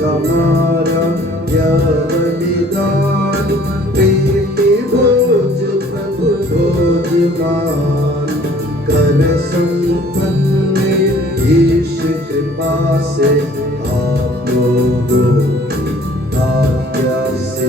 हमारा यह बलिदान, प्रीति भोज प्रभु भोजमान, कर संपन्न ईश कृपा से आप लोगों की आज्ञा से।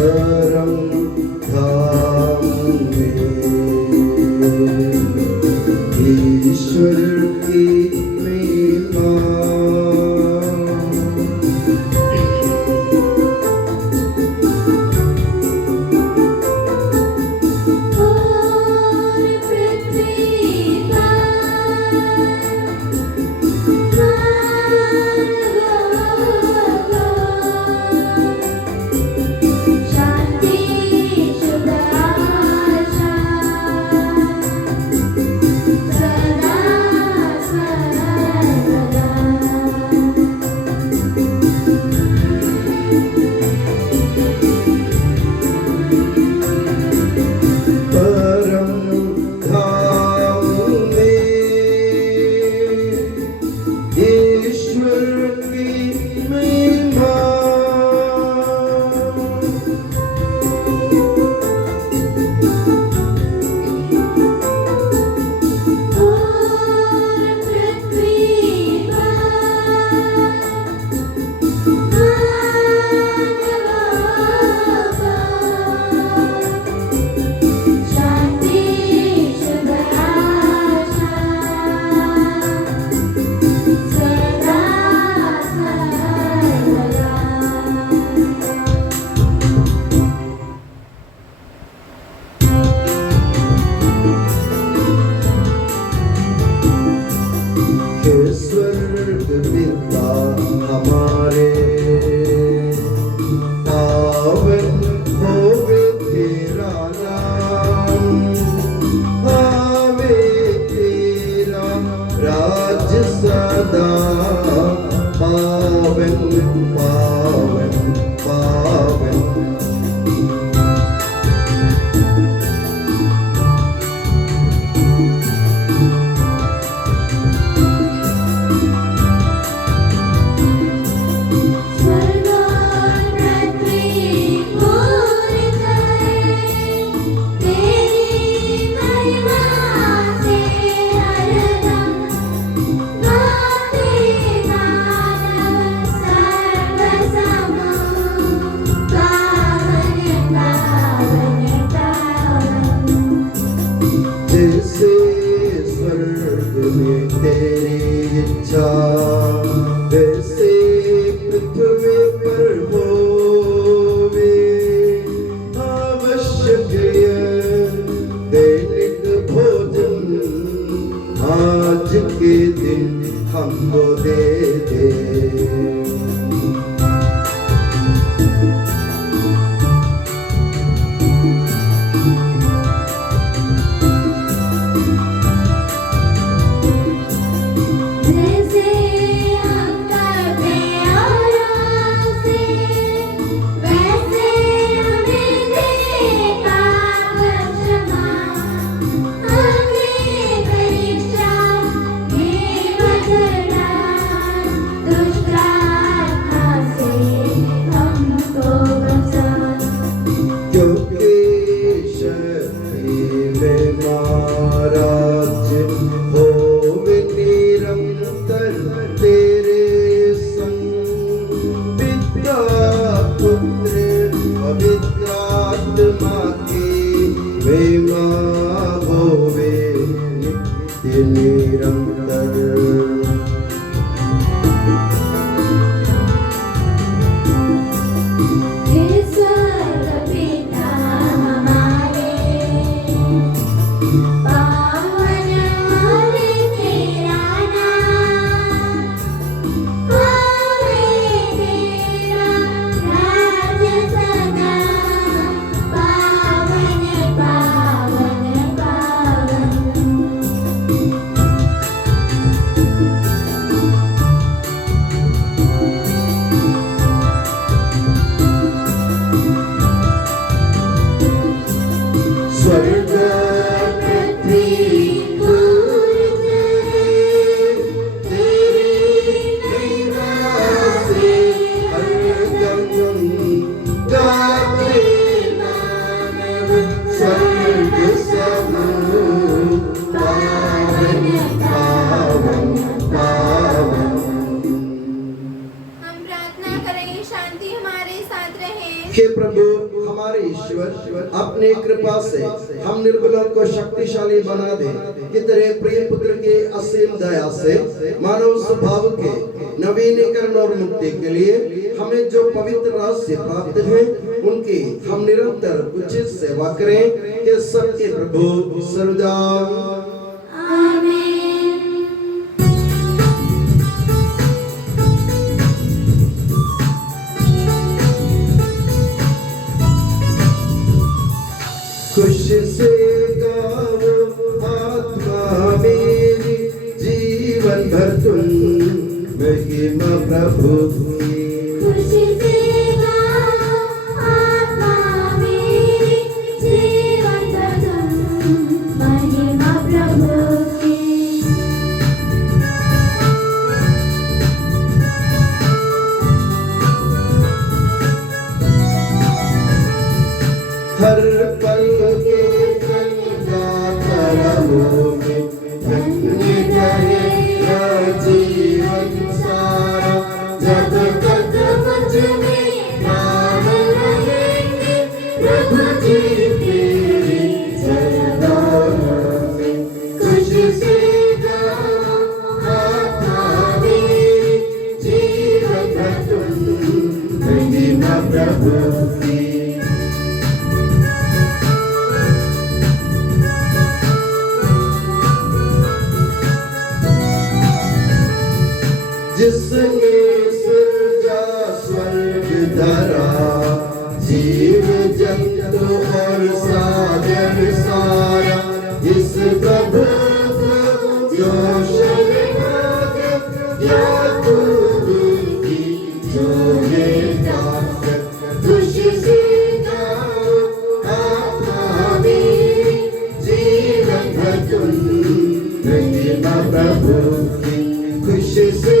परम धाम में ईश्वर की महिमा, शांति क्योंकि शक्ति में महाराज हो निरंतर तेरे संग पिता पुत्र पवित्र आत्मा की महिमा होवे नित्य निरंतर। स्वर्ग पृथ्वी दूर तेरी महिमा से हरदम गाते मानव स्वर्ग समूह पावन पावन पावन। हम प्रार्थना करें, शांति हमारे साथ रहे। हे प्रभु हमारे ईश्वर, अपने कृपा से हम निर्बलों को शक्तिशाली बना दे कि तेरे प्रिय पुत्र के असीम दया से मानव स्वभाव के नवीनीकरण और मुक्ति के लिए हमें जो पवित्र रहस्य प्राप्त है उनकी हम निरंतर उचित सेवा करें कि सबके प्रभु सर्वदा खुशी से गाओ आत्मा मेरी जीवन भर तुम महिमा प्रभु की। खुशी से गाओ आत्मा मेरी जीवन भर तुम महिमा प्रभु की। हर पल के में धन्य रहेगा जीवन सारा जब तक मुझ में प्राण रहेंगे प्रभु जी तेरे चरणों में। खुशी से गाओ आत्मा मेरी जीवन भर तुम महिमा प्रभु की। जिसने सृजा स्वर्ग धरा जीव जंतु और सागर सारा इस प्रभु को जो शरण या की जो ये ताकत। खुशी से गाओ आत्मा मेरी जीवन भर तुम महिमा प्रभु की। खुशी से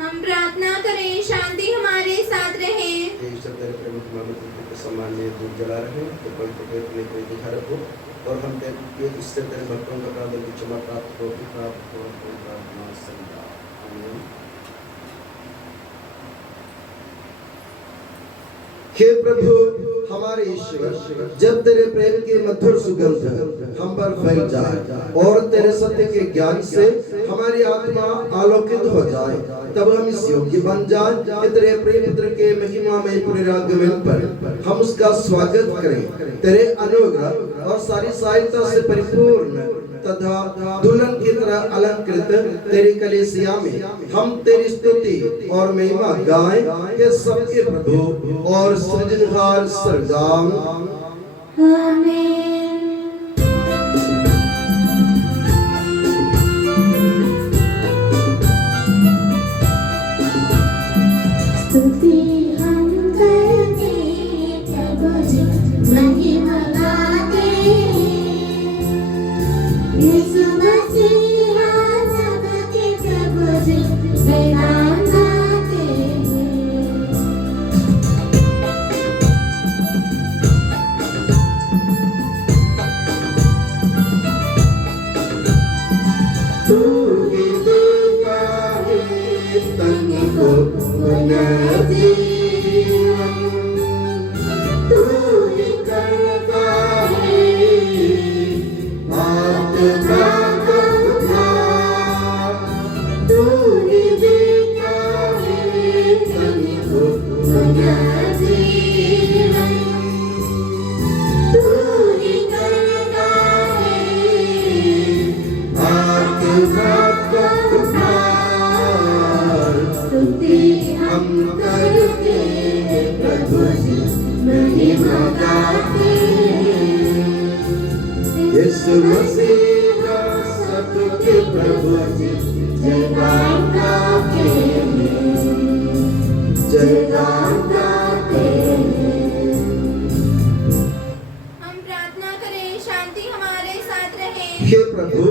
हम प्रार्थना करें, शांति हमारे साथ रहे। सम्मान में धूप जला रहे तो पवित्र अपने को दिखा रखो और हम इससे तेरे भक्तों का प्रार्थना की क्षमा प्राप्त हो प्रार्थना संगा। आमीन। हे प्रभु हमारे ईश्वर, जब तेरे प्रेम की मधुर सुगंध हम पर फैल जाए और तेरे सत्य के ज्ञान से हमारी आत्मा आलोकित हो जाए तब हम इस योग्य बन जाए कि तेरे प्रिय पुत्र के महिमा में पुनरागमन पर हम उसका स्वागत करें। तेरे अनुग्रह और सारी सहायता से परिपूर्ण तथा दुल्हन की तरह अलंकृत तेरी कलीसिया में हम तेरी स्तुति और महिमा गाएं कि सबके प्रभु और सृजनहार सरदार। आमीन। स्तुति हम करते प्रभु जी महिमा गाते यीशु मसीहा तू ही देता है तन को पुनर्जीवन, तू ही करता है आत्मा का उद्धार, तू ही देता है तन को पुनर्जीवन, तू ही करता है आत्मा का उद्धार। स्तुति हम करते हैं प्रभु जी, महिमा गाते हैं यीशु मसीह का सबके प्रभु जी, जयगान गाते हैं, जयगान गाते हैं। हम प्रार्थना करें, शांति हमारे साथ रहे। हे प्रभु,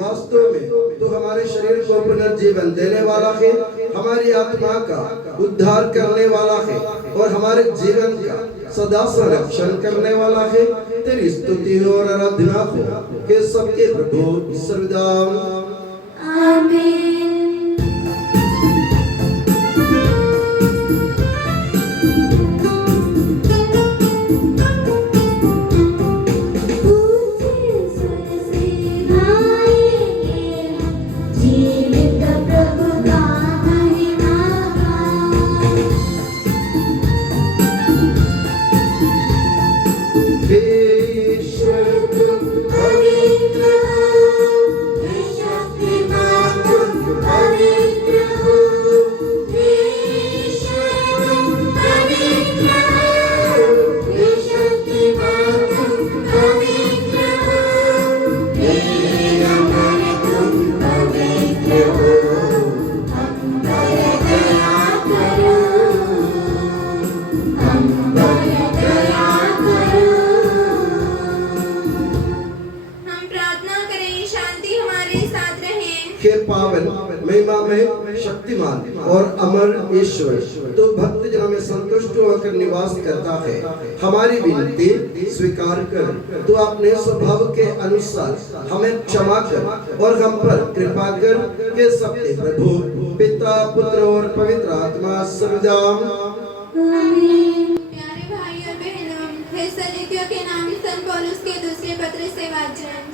वास्तव में तो हमारे शरीर को पुनर्जीवन देने वाला है, हमारी आत्मा का उद्धार करने वाला है और हमारे जीवन का सदा संरक्षण करने वाला है। तेरी स्तुति और आराधना हो कि सबके प्रभु सर्वदा। आमीन। हे पावन, महिमा में शक्तिमान और अमर ईश्वर, तो भक्त जनों में संतुष्ट होकर निवास करता है। हमारी विनती स्वीकार कर, तो अपने स्वभाव के अनुसार हमें क्षमा कर और हम पर कृपा कर के सबके प्रभु पिता पुत्र और पवित्र आत्मा सर्वदा। प्यारे भाई और बहनों, थेसलुनिकियों के नाम संत पौलुस के दूसरे पत्र से वाचन।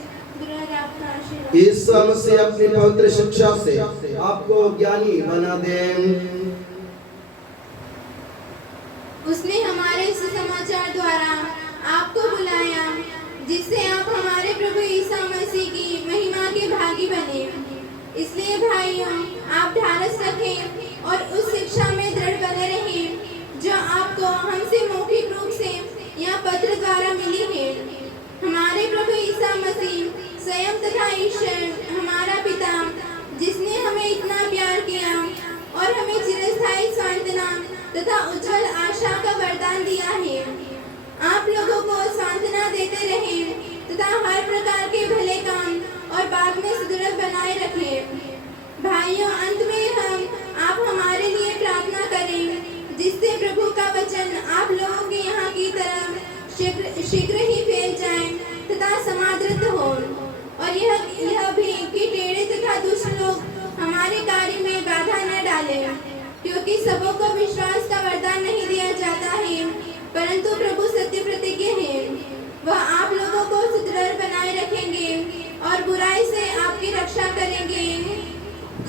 ईसा मसीह अपनी पवित्र शिक्षा से आपको ज्ञानी बना दे। उसने हमारे सुसमाचार द्वारा आपको बुलाया, जिससे आप हमारे प्रभु ईसा मसीह की महिमा के भागी बने। इसलिए भाइयों, आप ढालस रखें और उस शिक्षा में दृढ़ बने रहें जो आपको हमसे मौखिक रूप से या पत्र द्वारा मिली है। हमारे प्रभु ईसा मसीह स्वयं तथा ईश्वर हमारा पिता, जिसने हमें इतना प्यार किया और हमें चिरस्थायी सांत्वना तथा उज्जवल आशा का वरदान दिया है, आप लोगों को सांत्वना देते रहें तथा हर प्रकार के भले काम और बात में सुदृढ़ बनाए रखें। भाइयों, अंत में आप हमारे लिए प्रार्थना करें, जिससे प्रभु का वचन आप लोगों के यहाँ की तरफ शीघ्र ही फैल जाए तथा समादृत हो, और यह भी कि टेढ़े तथा दुष्ट लोग हमारे कार्य में बाधा न डालें, क्योंकि सबों को विश्वास का वरदान नहीं दिया जाता है, परंतु प्रभु सत्य प्रतिज्ञ है। वह आप लोगों को सुदृढ़ बनाए रखेंगे और बुराई से आपकी रक्षा करेंगे।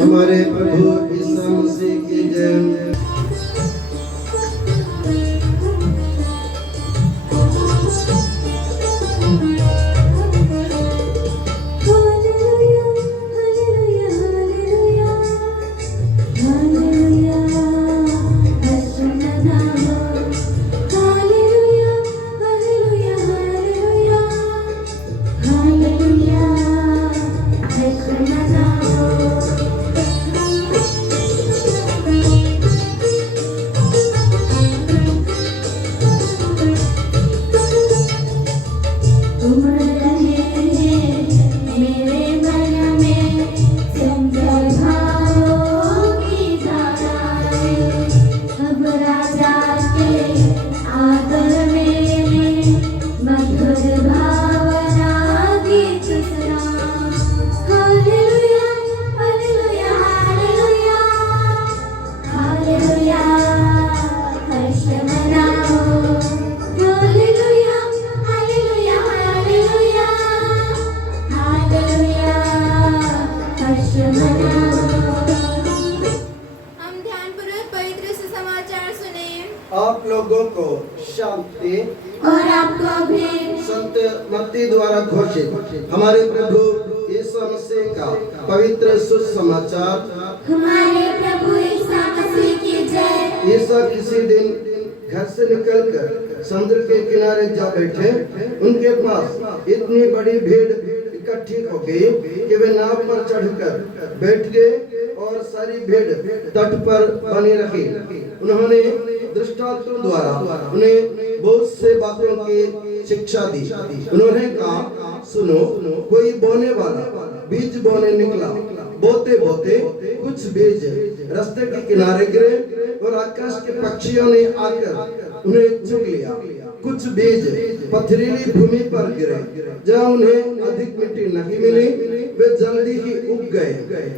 हमारे प्रभु ईसा मसीह की जय। हम ध्यानपूर्वक पवित्र सुसमाचार सुने आप लोगों को शांति और आपको अभय संत मत्ती द्वारा घोषित हमारे प्रभु यीशु मसीह का पवित्र सुसमाचार। हमारे प्रभु ईसा मसीह की जय। ईसा किसी दिन घर से निकलकर समुद्र के किनारे जा बैठे। उनके पास इतनी बड़ी भीड़ इकट्ठी हो गई कि वे नाव पर चढ़कर बैठ गए और सारी भीड़ तट पर बनी रही। उन्होंने दृष्टांतों द्वारा उन्हें बहुत से बातों की शिक्षा दी। उन्होंने कहा, सुनो, कोई बोने वाला बीज बोने निकला। बोते बोते कुछ बीज रास्ते के किनारे गिरे और आकाश के पक्षियों ने आकर उन्हें चुग लिया। कुछ बीज पथरीली भूमि पर गिरे, जहाँ उन्हें अधिक मिट्टी नहीं मिली। वे जल्दी ही उग गए,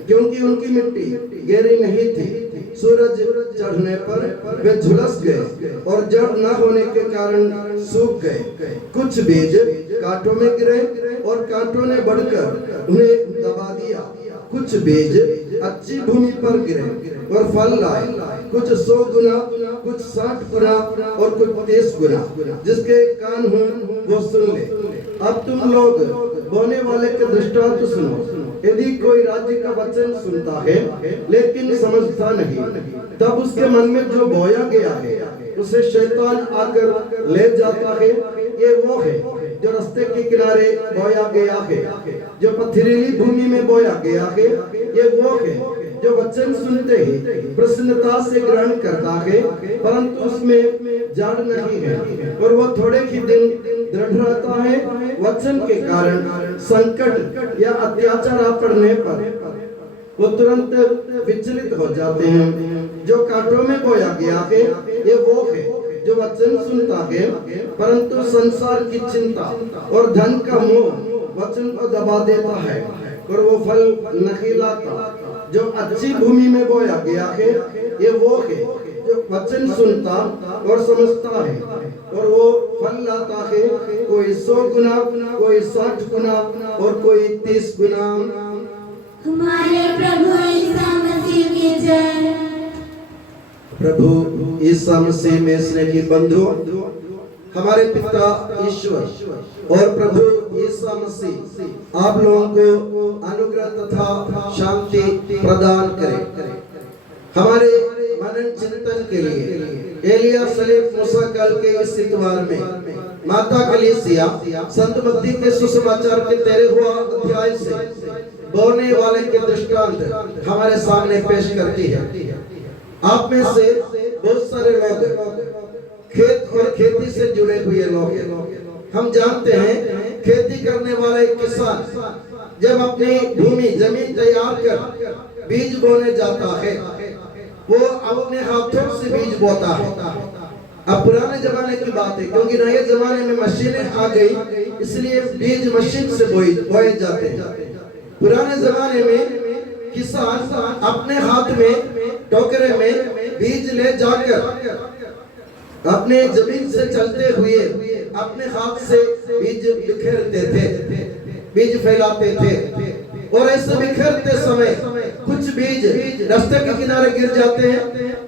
क्योंकि उनकी मिट्टी गहरी नहीं थी। सूरज चढ़ने पर वे झुलस गए और जड़ न होने के कारण सूख गए। कुछ बीज कांटों में गिरे और कांटों ने बढ़कर उन्हें दबा दिया। कुछ बीज अच्छी भूमि पर गिरे और फल लाए, कुछ 100 गुना, कुछ 60 गुना और कुछ 30 गुना। जिसके कान हो वो सुन ले। अब तुम लोग बोने वाले के दृष्टांत सुनो। यदि कोई राज्य का वचन सुनता है लेकिन समझता नहीं, तब उसके मन में जो बोया गया है उसे शैतान आकर ले जाता है। ये वो है जो रास्ते के किनारे बोया गया है। जो पथरीली भूमि में बोया गया है, ये वो है जो वचन सुनते ही प्रसन्नता से ग्रहण करता है, परंतु उसमें जड़ नहीं है और वो थोड़े ही दिन दृढ़ रहता है। वचन के कारण संकट या अत्याचार आ पड़ने पर वो तुरंत विचलित हो जाते हैं। जो कांटों में बोया गया है, ये वो है जो वचन सुनता है, परंतु संसार की चिंता और धन का मोह वचन को दबा देता है और वो फल नहीं लाता। जो अच्छी भूमि में बोया गया है, ये वो है जो वचन सुनता और समझता है और वो फल लाता है। कोई 100 गुना, कोई 60 गुना और कोई 30 गुना। हमारे प्रभु ईसा मसीह की जय। प्रभु ईसा मसीह में स्नेह की बंधु, हमारे पिता ईश्वर और प्रभु ईसा मसीह आप लोगों को अनुग्रह तथा शांति प्रदान करे। हमारे मनन चिंतन के लिए एलिया सलेम मूसा काल के इस इतवार में माता कलीसिया संत मत्ती के सुसमाचार के 13वां अध्याय से बोने वाले के दृष्टांत हमारे सामने पेश करती है। आप में से बहुत सारे लोग खेत और खेती से जुड़े हुए लोग हैं। हम जानते हैं खेती करने वाला एक किसान जब अपनी भूमि जमीन तैयार कर बीज बोने जाता है, वो अपने हाथों से बीज बोता है। अब पुराने जमाने की बात है, क्योंकि नए जमाने में मशीनें आ गई, इसलिए बीज मशीन से बोए जाते हैं। पुराने जमाने में किसान अपने हाथ में टोकरे में बीज ले जाकर अपने जमीन से चलते हुए अपने हाथ से बीज बिखेरते थे, बीज फैलाते थे। और ऐसे बिखेरते समय कुछ बीज रास्ते के किनारे गिर जाते हैं,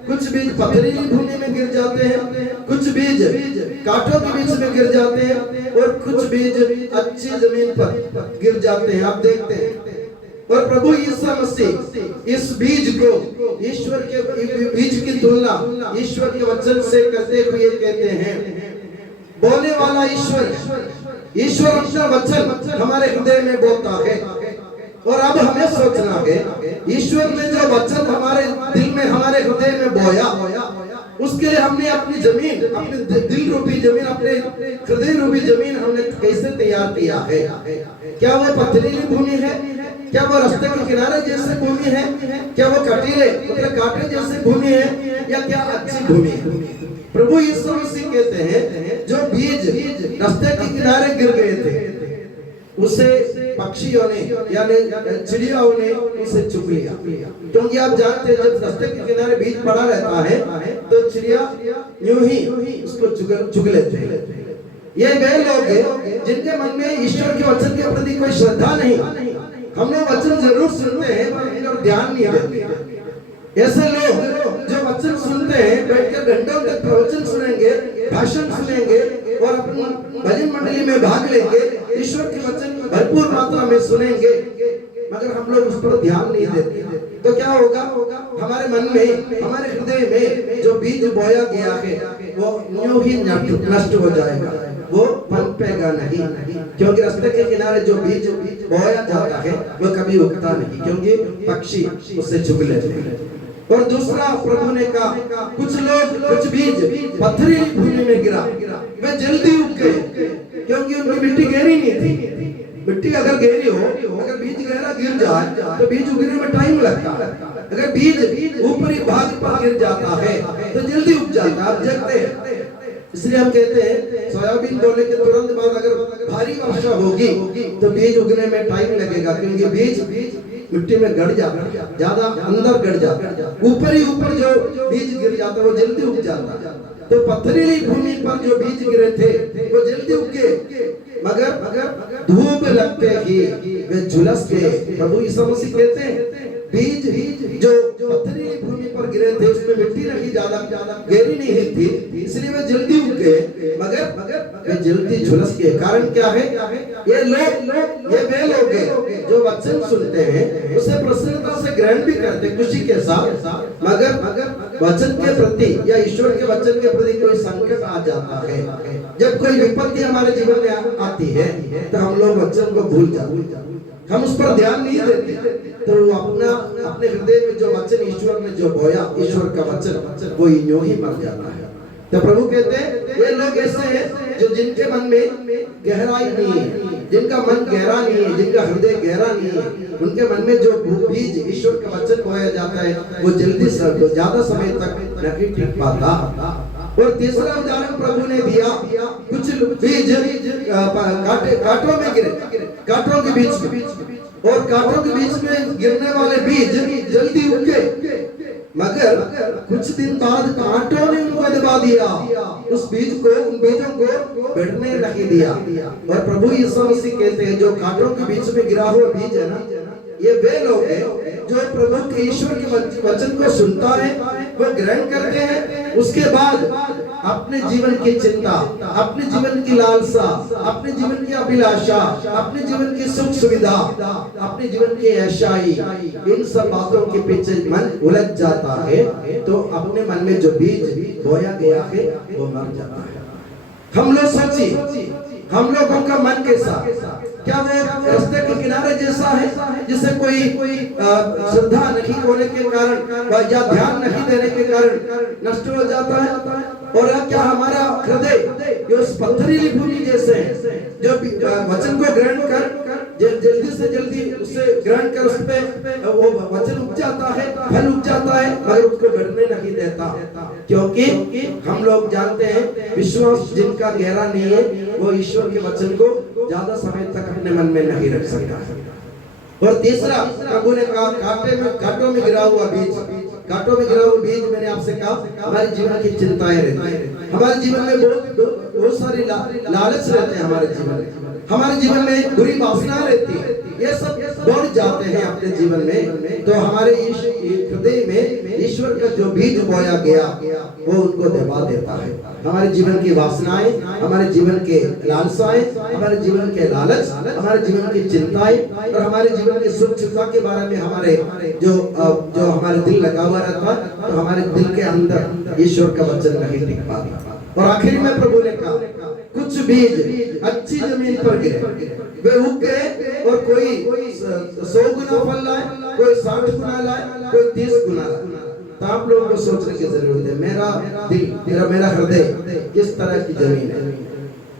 कुछ बीज पथरीली भूमि में गिर जाते हैं, कुछ बीज कांटों के बीच में गिर जाते हैं और कुछ बीज अच्छी जमीन पर गिर जाते हैं। आप देखते हैं। और प्रभु ईसा मसीह इस बीज को ईश्वर के बीज की तुलना ईश्वर के वचन से करते हुए कहते हैं, बोलने वाला ईश्वर अपना वचन हमारे हृदय में बोलता है। और अब हमें सोचना है, ईश्वर ने जो वचन हमारे दिल में, हमारे हृदय में बोया, उसके लिए हमने अपनी जमीन, अपने दिल रूपी जमीन, अपने हृदय रूपी जमीन हमने कैसे तैयार किया है। क्या वो पथरीली भूमि है? क्या वो रास्ते के किनारे जैसे भूमि है? क्या वो कटीले मतलब कांटे जैसे भूमि है, या क्या अच्छी भूमि है? प्रभु यीशु मसीह कहते हैं, जो बीज रास्ते के किनारे गिर गए थे, उसे पक्षियों ने यानी चिड़ियाओं ने उसे चुग लिया। क्योंकि आप जानते हैं, जब रास्ते के किनारे बीज पड़ा रहता है तो चिड़िया यूं ही उसको चुग लेते हैं। ये वे लोग हैं जिनके मन में ईश्वर के वचन के प्रति कोई श्रद्धा नहीं, हम लोग वचन जरूर सुनते हैं पर ध्यान नहीं देते। ऐसे लोग जो वचन सुनते हैं, बैठकर घंटों तक प्रवचन सुनेंगे, भाषण सुनेंगे और अपनी भजन मंडली में भाग लेंगे, ईश्वर के वचन भरपूर मात्रा में सुनेंगे, मगर हम लोग उस पर ध्यान नहीं देते। तो क्या होगा? हमारे मन में, हमारे हृदय में जो बीज बोया गया है वो यूं ही नष्ट हो जाएगा, वो पनपेगा नहीं, क्योंकि रास्ते के किनारे जो बीज बोया जाता है वो कभी उगता नहीं, क्योंकि पक्षी उससे चुग लेते हैं। और दूसरा प्रभु ने कहा, कुछ लोग, कुछ बीज पथरीली भूमि में गिरा, वे जल्दी उग गए, क्योंकि उनकी मिट्टी गहरी नहीं थी। मिट्टी अगर गहरी हो, अगर बीज गहरा गिर जाए तो बीज उगने में टाइम लगता है। अगर बीज ऊपरी भाग पर गिर जाता है तो जल्दी उग जाता है। आप देखते हैं, इसलिए हम कहते हैं सोयाबीन बोने के तुरंत बाद अगर भारी वर्षा होगी तो बीज उगने में टाइम लगेगा, क्योंकि बीज मिट्टी में गड़ जाता है, ज्यादा अंदर गड़ जाता है। ऊपर जो बीज गिर जाता है वो जल्दी उग जाता है। तो पथरीली भूमि पर जो बीज गिरे थे वो जल्दी उगे, मगर धूप लगते ही वे झुलस गए। प्रभु यीशु मसीह कहते हैं बीज जो पथरीली भूमि पर गिरे थे उसमें मिट्टी नहीं ज्यादा गहरी नहीं थी, इसलिए वे जल्दी उग गए, मगर वे जल्दी झुलस गए। कारण क्या है? ये वे लोग हैं जो वचन सुनते हैं, उसे प्रसन्नता से ग्रहण भी करते खुशी के साथ, मगर वचन के प्रति या ईश्वर के वचन के प्रति कोई संकट आ जाता है, जब कोई विपत्ति हमारे जीवन में आती है तो हम लोग वचन को भूल जाते हैं, हम उस पर ध्यान नहीं देते। तो अपने हृदय में जो वचन ईश्वर ने जो बोया, ईश्वर का वचन, वो यूं ही मर जाता है। तो प्रभु कहते हैं ये लोग ऐसे हैं जो जिनके मन में गहराई नहीं है, जिनका मन गहरा नहीं है, जिनका हृदय गहरा नहीं है, उनके मन में जो बीज ईश्वर का वचन बोया जाता है वो जल्दी ज्यादा समय तक नहीं टिक पाता। और तीसरा उदाहरण प्रभु ने दिया, कुछ बीज कांटों में गिरे, कांटों के बीच में, और कांटों के बीच में गिरने वाले बीज जल्दी उगे, मगर कुछ दिन बाद कांटों ने उनको दबा दिया, उस बीज को, उन बीजों को बढ़ने नहीं दिया। और प्रभु यीशु मसीह कहते हैं जो कांटों के बीच में गिरा हुआ बीज है ना, ये वे लोग हैं जो प्रभु के ईश्वर के वचन को सुनता है, वो ग्रहण करते हैं, उसके बाद अपने जीवन की चिंता, अपने जीवन की लालसा, अपने जीवन की अभिलाषा, अपने जीवन की सुख सुविधा, अपने जीवन की ऐशाई, इन सब बातों के पीछे मन उलझ जाता है, तो अपने मन में जो बीज बोया गया है वो मर जाता है। हम लोग सोचिए, हम लोगों का मन कैसा? क्या वो रास्ते के किनारे जैसा है जिसे कोई श्रद्धा नहीं होने के कारण या ध्यान नहीं देने के कारण नष्ट हो जाता है? और क्या हमारा हृदय जो पथरीली भूमि जैसे है, जो वचन को ग्रहण कर जल्दी से जल्दी उससे ग्रहण कर उस पे वो वचन उग जाता है, फल उग जाता है, मगर उसको बढ़ने नहीं देता, क्योंकि हम लोग जानते हैं विश्वास जिनका गहरा नहीं है वो ईश्वर के वचन को ज्यादा समय तक अपने मन में नहीं रख सकता। और तीसरा प्रभु ने कहा कांटों में गिरा हुआ बीज, कांटों में गिरा हुआ बीज, मैंने आपसे कहा हमारे जीवन की चिंताएं रहती है, हमारे जीवन में बहुत सारी लालच रहते हैं, हमारे जीवन में बुरी वासनाएं रहती है, ये सब बढ़ जाते हैं अपने जीवन में, तो हमारे हृदय में ईश्वर का जो बीज बोया गया वो उनको दबा देता है। हमारे जीवन की वासनाएं, हमारे जीवन के लालसाएं, हमारे जीवन के लालच, हमारे जीवन की चिंताएं और हमारे जीवन की सुख सुविधा के बारे में हमारे जो हमारे दिल लगा हुआ रहता है, तो हमारे दिल के अंदर ईश्वर का वचन नहीं टिक पाता। और आखिर में प्रभु ने कहा कुछ बीज अच्छी जमीन पर गिरे, वे उग गए और कोई 100 गुना फल लाए, कोई 60 गुना लाए, कोई 30 गुना लाए। तो आप लोगों को सोचने की जरूरत है, मेरा दिल, मेरा हृदय किस तरह की जमीन है?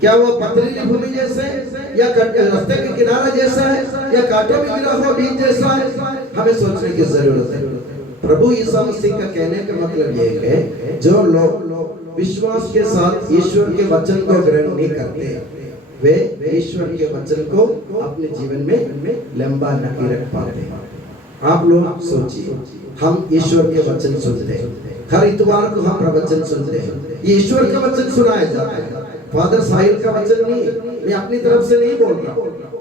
क्या वो पथरीली भूमि जैसे या रास्ते के किनारा जैसा है या कांटों में गिरा हुआ बीज जैसा है? हमें सोचने की जरूरत है। प्रभु यीशु मसीह का कहने का मतलब ये है जो लोग विश्वास के साथ ईश्वर के वचन को ग्रहण नहीं करते, वे ईश्वर के वचन को अपने जीवन में लंबा नहीं रख पाते। आप लोग सोचिए, हम ईश्वर के वचन सुनते हैं, हर इतवार को हम प्रवचन सुनते हैं, ये ईश्वर का वचन सुनाया जाता है, फादर साहिल का वचन नहीं, मैं अपनी तरफ से नहीं बोल रहा,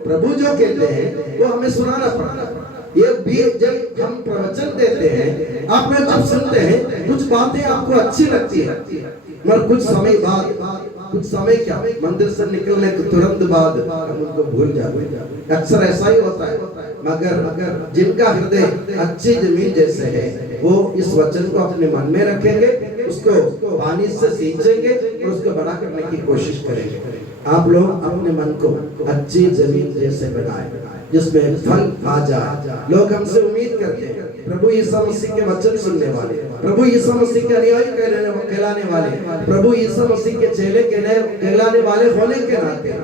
प्रभु जो कहते हैं वो हमें सुनाना पड़ता है। ये भी जब हम प्रवचन देते हैं, आप लोग जब सुनते हैं कुछ बातें आपको अच्छी लगती है, मगर कुछ समय बाद, कुछ समय क्या, मंदिर से निकलने के तुरंत बाद हम उनको भूल जाते हैं। अक्सर ऐसा ही होता है। मगर जिनका हृदय अच्छी जमीन जैसे है, वो इस वचन को अपने मन में रखेंगे, उसको पानी से सींचेंगे और उसको बड़ा करने की कोशिश करेंगे। आप लोग अपने मन को अच्छी जमीन जैसे बनाए, जिसमें फल आ जाए। लोग हमसे उम्मीद करते हैं प्रभु यीशु मसीह के वचन सुनने वाले, प्रभु यीशु मसीह के अनुयायी कहलाने वाले, प्रभु यीशु मसीह के चेले कहलाने वाले होने के नाते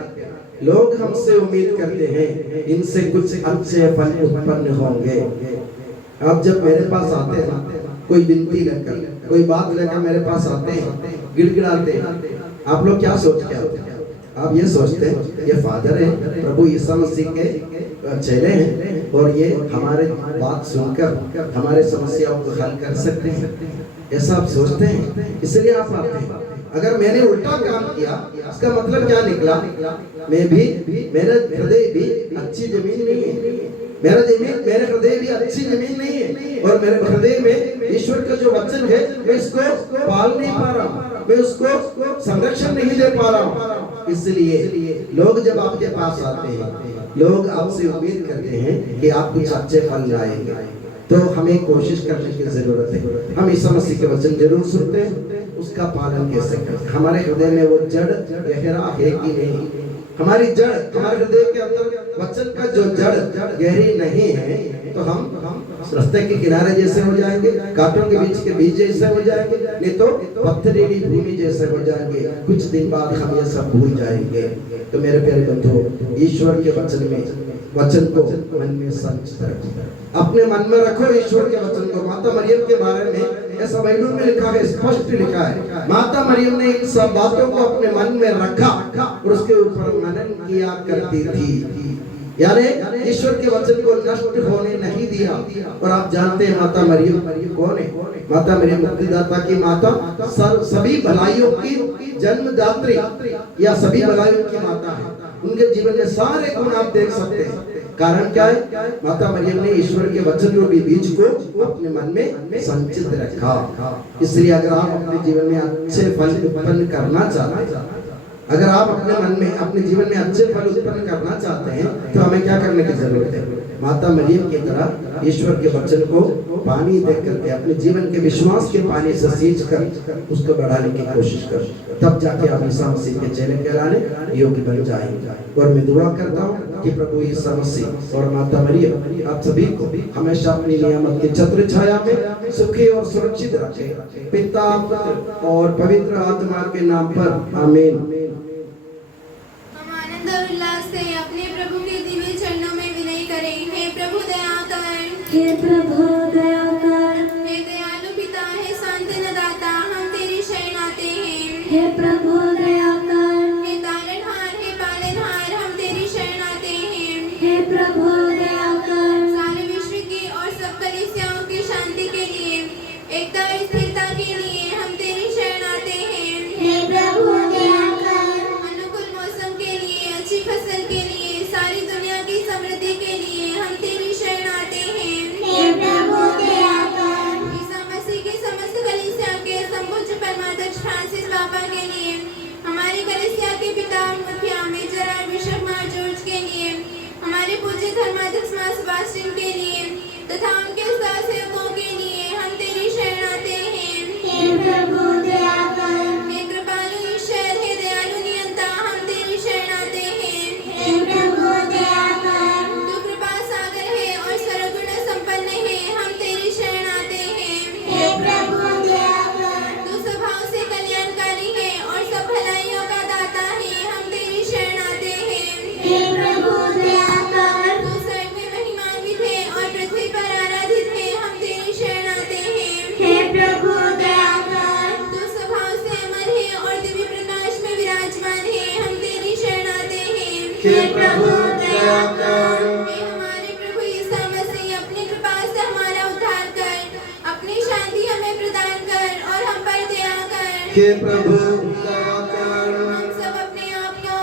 लोग हमसे उम्मीद करते हैं इनसे कुछ अच्छे फल उत्पन्न होंगे। अब जब मेरे पास आते हैं, कोई विनती लेकर, कोई बात लेकर मेरे पास आते हैं, गिड़गिड़ाते हैं, आप लोग क्या सोच के आते हैं? आप ये सोचते हैं ये फादर है, प्रभु यीशु मसीह के चेले हैं और ये हमारे बात सुनकर हमारे समस्याओं को हल कर सकते हैं, ऐसा आप सोचते हैं, इसलिए आप आते हैं। अगर मैंने उल्टा काम किया, इसका मतलब क्या निकला? मेरा हृदय भी अच्छी जमीन नहीं है, मेरा हृदय भी अच्छी जमीन नहीं है, और मेरे हृदय में ईश्वर का जो वचन है मैं इसको पाल नहीं पा रहा हूँ, मैं उसको संरक्षण नहीं दे पा रहा हूँ। इसलिए लोग जब आपके पास आते हैं, लोग आपसे उम्मीद करते हैं कि आप कुछ अच्छे फल लाएंगे, तो हमें कोशिश करने की जरूरत है। हम ईसा मसीह के वचन जरूर सुनते हैं, उसका पालन कैसे करते? हमारे हृदय में वो जड़ गहरा है कि नहीं? हमारी जड़, हमारे हृदय के अंदर वचन का जो जड़ गहरी नहीं है, तो हम रास्ते के किनारे जैसे हो जाएंगे, कांटों के बीच के बीज जैसे हो जाएंगे, नहीं तो पत्थरीली भूमि जैसे हो जाएंगे। कुछ दिन बाद हम ये सब भूल जाएंगे। तो मेरे प्यारे बंधुओं, ईश्वर के वचन को मन में संचित रखो, अपने मन में रखो ईश्वर के वचन को। माता मरियम के बारे में ऐसा बाइबल में लिखा है, स्पष्ट लिखा है, माता मरियम ने इन सब बातों को अपने मन में रखा और उसके ऊपर मनन किया करती थी, यानी ईश्वर के वचन को नष्ट होने नहीं दिया। और आप जानते हैं माता मरियम कौन है? माता मरियम मुक्तिदाता की माता, सभी भलाइयों की जन्मदात्री या सभी भलाइयों की माता है। उनके जीवन में सारे गुण आप देख सकते हैं। कारण क्या है? माता मरियम ने ईश्वर के वचन रूपी बीज को अपने मन में संचित रखा। इसलिए अगर आप अपने जीवन में अच्छे फल उत्पन्न करना चाहते हैं, अगर आप अपने मन में, अपने जीवन में अच्छे फल उत्पन्न करना चाहते हैं, तो हमें क्या करने की जरूरत है? माता मरियम की तरह ईश्वर के वचन को पानी दे करके अपने जीवन के विश्वास के पानी से सींच कर उसको बढ़ाने की कोशिश कर, तब जाके आप ईसा मसीह के चेले कहलाने योग्य बन जाएंगे। और मैं दुआ करता हूँ कि प्रभु ईसा मसीह और माता मरियम आप सभी को हमेशा अपनी नियामत की छत्र छाया में सुखी और सुरक्षित रखे, पिता पुत्र और पवित्र आत्मा के नाम पर आमीन। हम आनंद और उल्लास से अपने प्रभु के दिव्य चरणों में विनय करें। हे प्रभु दया कर, हे प्रभु दया कर, हे दयालु पिता, हे सांत्वना दाता, हम तेरी शरण आते हैं। हे प्रभु दया कर, हे तारनहार, हे पालनहार, हम तेरी शरण आते हैं। हे प्रभु दया कर, सारे विश्व की और सब कलीसियाओं की शांति के लिए, एकता और स्थिरता के लिए हम तेरी शरण आते हैं। हे प्रभु दया कर, अनुकूल मौसम के लिए, अच्छी फसल के लिए, सारी दुनिया की समृद्धि के लिए हम तेरी शरण आते हैं। हे प्रभु दया कर, ईसा मसीह के समस्त कलीसिया के संपूज्य परमाध्यक्ष फ्रांसिस पापा के लिए, हमारी कलीसिया के पिता मुखिया मेजर और बिशप मार जॉर्ज के लिए, हमारे पूज्य धर्माध्यक्ष मार सेबास्टियन के लिए तथा उनके सहसेवकों के लिए हम तेरी शरण आते हे प्रभु दया कर। हम सब अपने आप को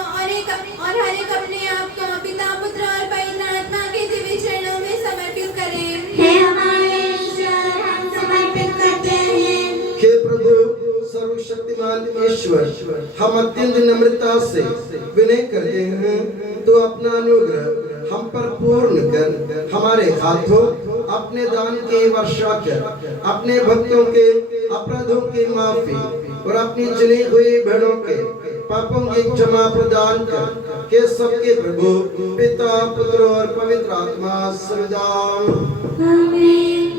और हर एक अपने आप को पिता पुत्र और पवित्र आत्मा के दिव्य चरणों में समर्पित करें। हे हमारे ईश्वर, हम समर्पित करते हैं। हे प्रभु सर्वशक्तिमान ईश्वर, हम अत्यंत नम्रता से विनय करते हैं तो अपना अनुग्रह हम पर पूर्ण कर हमारे हाथों अपने दान की वर्षा कर अपने भक्तों के अपराधों की माफी और अपनी चुनी हुई भेड़ों के पापों की क्षमा प्रदान कर के सबके प्रभु पिता पुत्र और पवित्र आत्मा सदा। आमीन।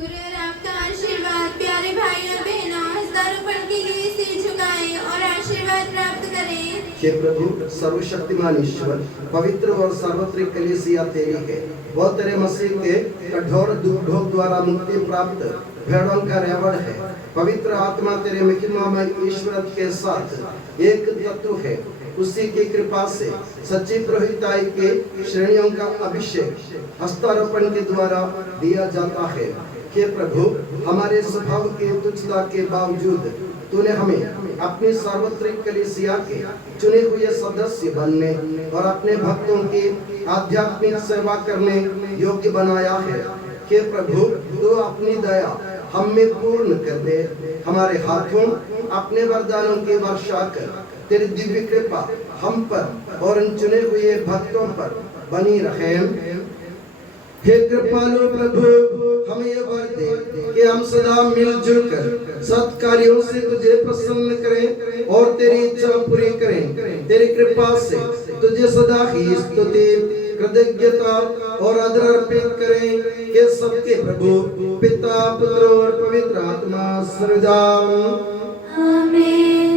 गुरु और आपका आशीर्वाद प्यारे भाई और बहनों हस्तारोपण के लिए सिर झुकाएं और आशीर्वाद प्राप्त करें। हे प्रभु सर्वशक्तिमान ईश्वर, पवित्र और सार्वत्रिक कलीसिया तेरी है। वो तेरे मसीह के कठोर दुर्भोग द्वारा मुक्ति प्राप्त भेड़ों का रेवड़ है। पवित्र आत्मा तेरे महिमामय ईश्वर के साथ एक तत्व है। उसी की कृपा से सच्ची पुरोहिताई के श्रेणियों का अभिषेक हस्तारोपण के द्वारा दिया जाता है। हे प्रभु हमारे स्वभाव के तुच्छता के बावजूद तूने हमें अपनी सार्वत्रिक कलीसिया के चुने हुए सदस्य बनने और अपने भक्तों की आध्यात्मिक सेवा करने योग्य बनाया है। हे प्रभु तू अपनी दया हम में पूर्ण कर दे। हमारे हाथों अपने वरदानों की वर्षा कर तेरी दिव्य कृपा हम पर और उन चुने हुए भक्तों पर बनी रहे। हे कृपालु प्रभु हमें ये वर दे कि हम सदा मिलजुल कर सत् कार्यों से तुझे प्रसन्न करें और तेरी इच्छा पूरी करें। तेरी कृपा से तुझे सदा ही स्तुति कृतज्ञता और आदर अर्पित करें कि सबके प्रभु पिता पुत्र और पवित्र आत्मा सदा। आमीन।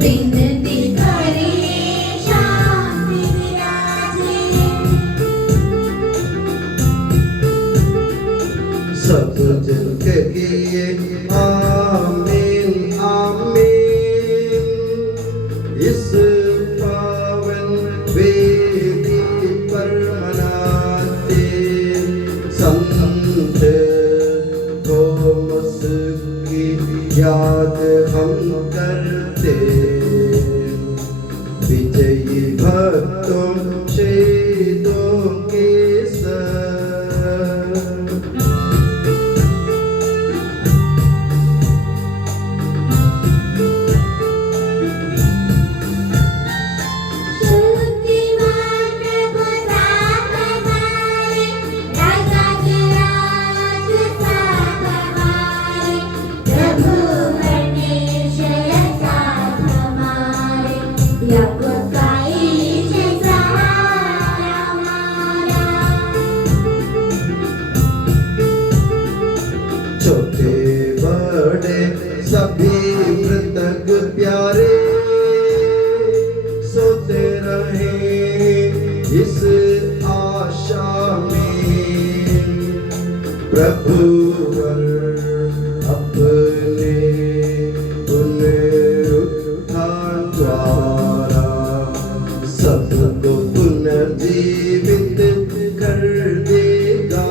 विनती करे करते विजयी भक्तों शहीदों के संग। शुद्धिमान प्रभु साथ हमारे, राजा के राज साथ हमारे, प्रभु परमेश्वर साथ हमारे, याकूब का ईश सहारा हमारा। छोटे बड़े सभी मृतक प्यारे सोते रहे इस आशा में, प्रभु पर अपने पुनरुत्थान द्वारा सबको पुनर्जीवित कर देगा।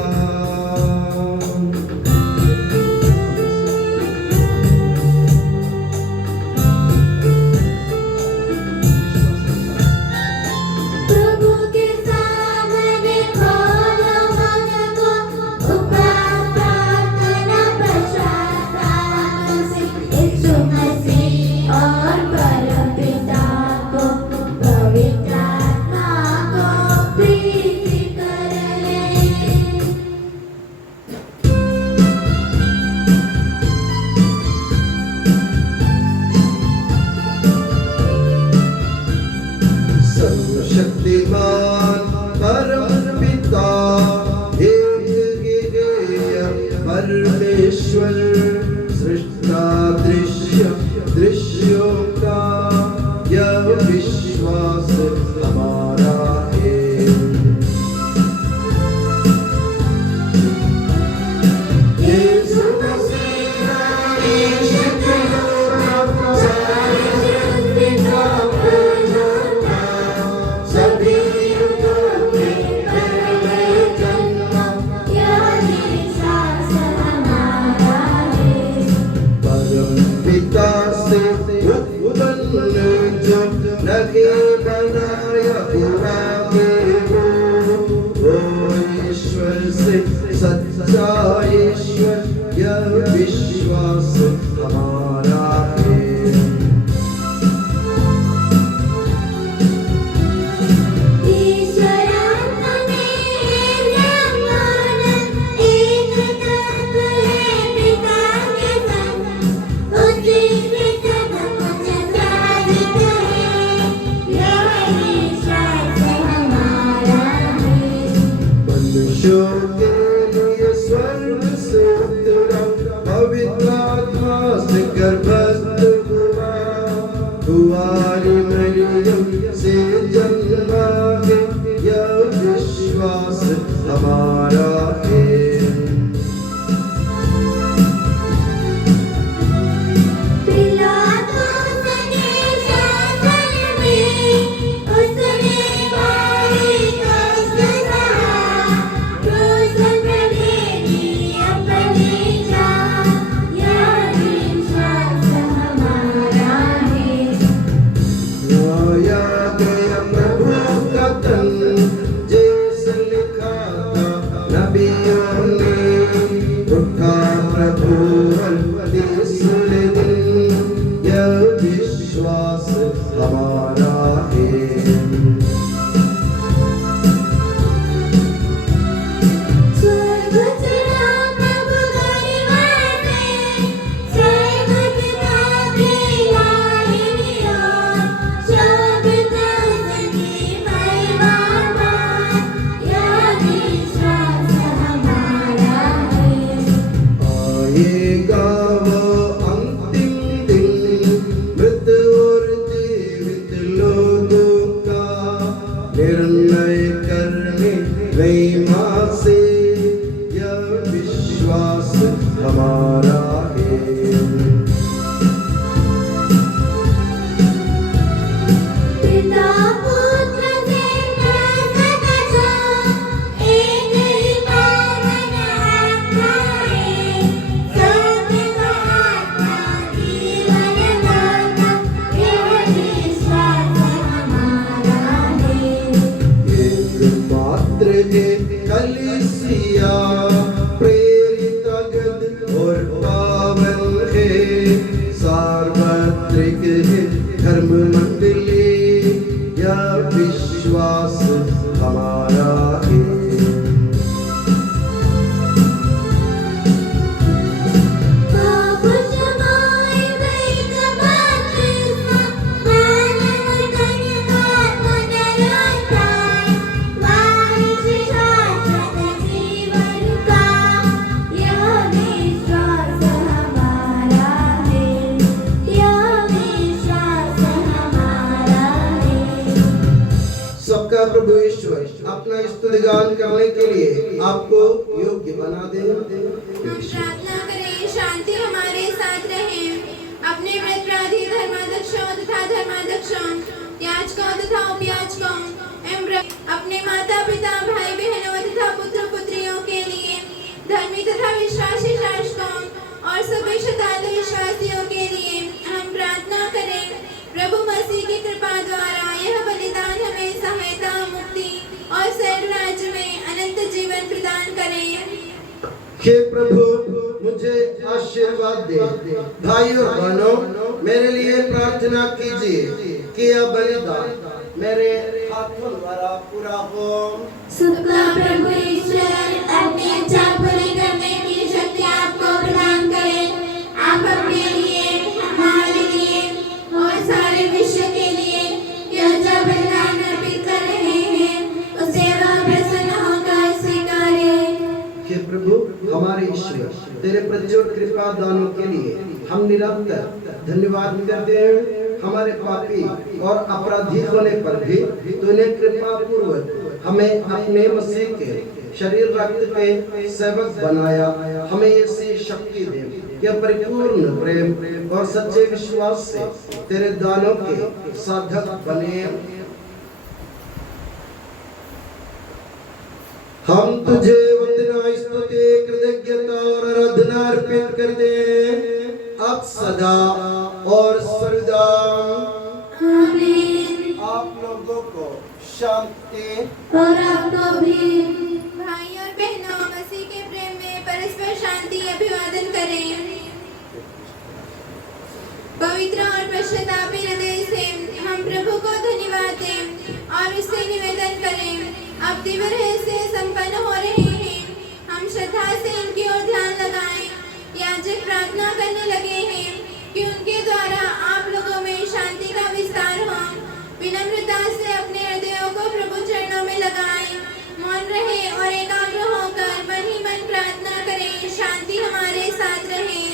प्रभु के सामने खोलो मन को, उपवास प्रार्थना पश्चाताप से, यीशु मसीह और परमपिता को, पवित्र आत्मा को प्रीति कर ले। सर्वशक्तिमान परम पिता एक गेय परमेश्वर सृष्टा दृश्यों का यह विश्वास हमारा है। यीशु मसीह ईश्वर के लोग सारे शुद्धियों को जोड़ा, सभी युगों में पहले जन्म, यह विश्वास हमारा है। परम पिता से उत्पन्न जो लगे बनाया हुआ के वो ईश्वर से सच्चा ईश्वर यह विश्वास हमारा है। ईश्वर आत्मा में ब्रह्मांड एक तत्व है पिता के संग, उसी के सब कुछ साधित है, यह विश्वास हमारा है। मनुष्यों के लिए स्वर्ग से उतरा पवित्र आत्मा से गर्भस्थ हुआ, कुंवारी मरियम से जन्मा के यह विश्वास हमारा है। पिलातुस के शासन में उसने भारी कष्ट सहा, क्रूस पर देनी अपनी जान, यह विश्वास हमारा है। धर्म मंडली यह विश्वास हमारा है। सबका प्रभु ईश्वर अपना स्तुति गान करने के लिए आपको योग्य बना दे। हम प्रार्थना करें, शांति हमारे साथ रहे। अपने व्रतराधी धर्माध्यक्षों तथा धर्माध्यक्षों, याजकों तथा उपयाजकों एवं अपने माता पिता भाई बहनों तथा पुत्र पुत्रियों के लिए, धर्मी तथा विश्वासी शासकों और सभी शतालु विश्वासियों के लिए हम प्रार्थना करें। प्रभु मसीह की कृपा द्वारा यह बलिदान हमें सहायता, मुक्ति और स्वर्ग राज्य में अनंत जीवन प्रदान करें। हे प्रभु मुझे आशीर्वाद दे। भाई और बहनों, मेरे लिए प्रार्थना कीजिए कि यह बलिदान मेरे हाथों द्वारा पूरा हो। सबका प्रभु ईश्वर अपनी इच्छा पूरी करने की शक्ति आपको प्रदान करे। आप अपने लिए, हमारे लिए और सारे विश्व के लिए यह जो बलिदान अर्पित कर रहे हैं, उसे वह प्रसन्न होकर स्वीकारे। हे प्रभु हमारे ईश्वर, तेरे प्रचुर कृपा दानों के लिए हम निरंतर धन्यवाद करते हैं। हमारे पापी और अपराधी होने पर भी तूने कृपा पूर्वक हमें अपने मसीह के शरीर रक्त के सेवक बनाया। हमें ऐसी शक्ति दे कि परिपूर्ण प्रेम और सच्चे विश्वास से तेरे दानों के साधक बने। हम तुझे वंदना, स्तुति, कृतज्ञता और आराधना अर्पित करते हैं अब सदा और सर्वदा। आमीन। आप लोगों को शांति। और आपको भी। भाई और बहनों, मसीह के प्रेम में परस्पर शांति अभिवादन करें। पवित्र और पश्चातापी हृदय से हम प्रभु को धन्यवाद दें और उससे निवेदन करें। अब दिव्य रहस्य संपन्न हो रहे हैं। हम श्रद्धा से इनकी ओर ध्यान लगाएं। याजक प्रार्थना करने लगे हैं कि उनके द्वारा आप लोगों में शांति का विस्तार हो। विनम्रता से अपने हृदयों को प्रभु चरणों में लगाएं। मौन रहे और एकाग्र होकर मन ही मन प्रार्थना करें। शांति हमारे साथ रहे।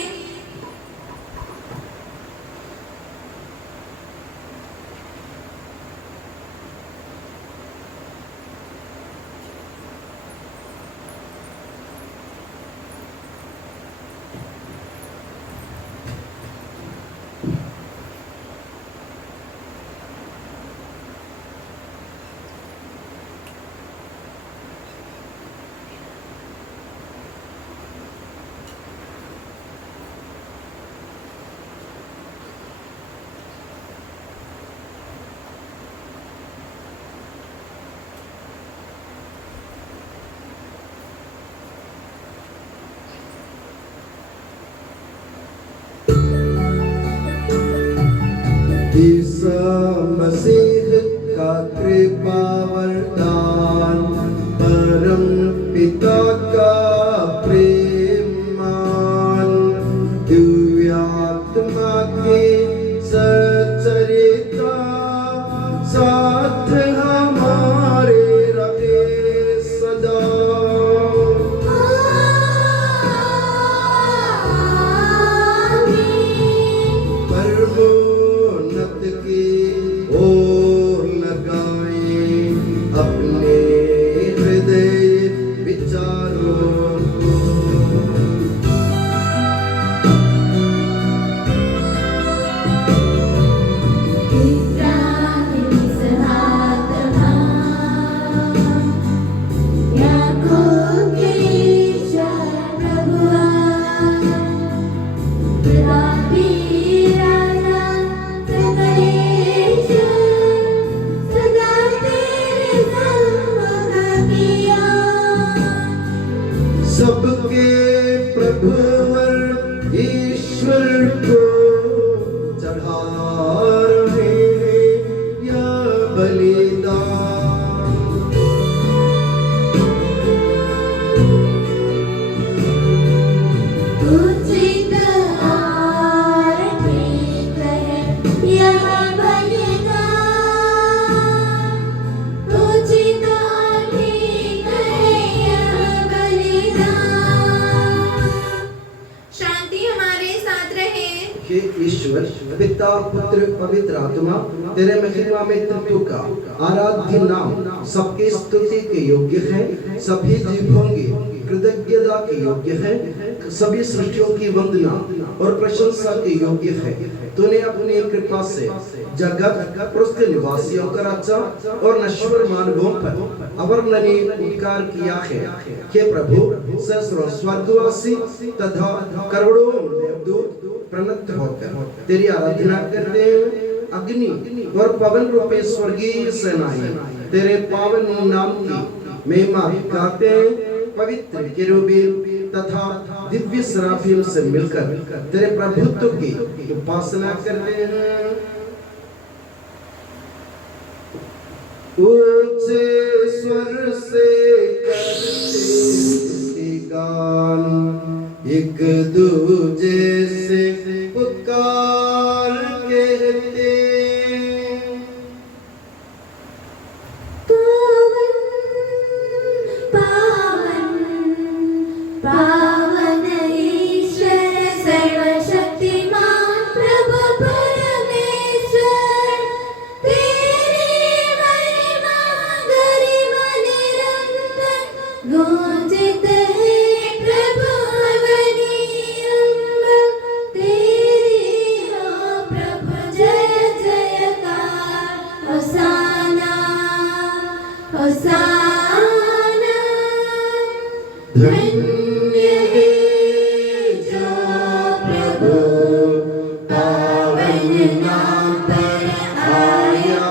ईसा मसीह का कृपा वरदान, परम पिता का प्रेम मान, दिव्य आत्मा के सचरिता साथ हमारे रहे सदा। परमोन्नत की ओर लगाएं अपने हृदय विचारों पिता पुत्र पवित्र आत्मा तेरे महिमा में तत्व का आराध्य नाम सबके स्तुति के योग्य है। सभी जीवों की कृतज्ञता के योग्य है। सभी सृष्टियों की वंदना और प्रशंसा के योग्य है। तूने अपनी कृपा से जगत और उसके निवासियों का रचा और नश्वर मानवों पर अवर्णनीय उपकार किया है। हे प्रभु, सहस्रों स्वर्गवासी तथा करोड़ों देवदूत प्रणत होकर तेरी आराधना करते हैं। अग्नि और पवन रूपी स्वर्गीय सेनाएं तेरे पावन नाम की महिमा गाते हैं। पवित्र केरूबीन तथा दिव्य सराफीम से मिलकर तेरे प्रभुत्व की उपासना करते हैं। ऊंचे स्वर से करते गान एक दूजे से पुकार कहते। पावन ईश्वर सर्वशक्तिमान प्रभु परमेश्वर, तेरी महिमा गरिमा निरंतर गूंजत है प्रभु अवनीअंबर। तेरी हो प्रभु जय जयकार, होसाना होसाना। धन्य है जो प्रभु पावन नाम पर आया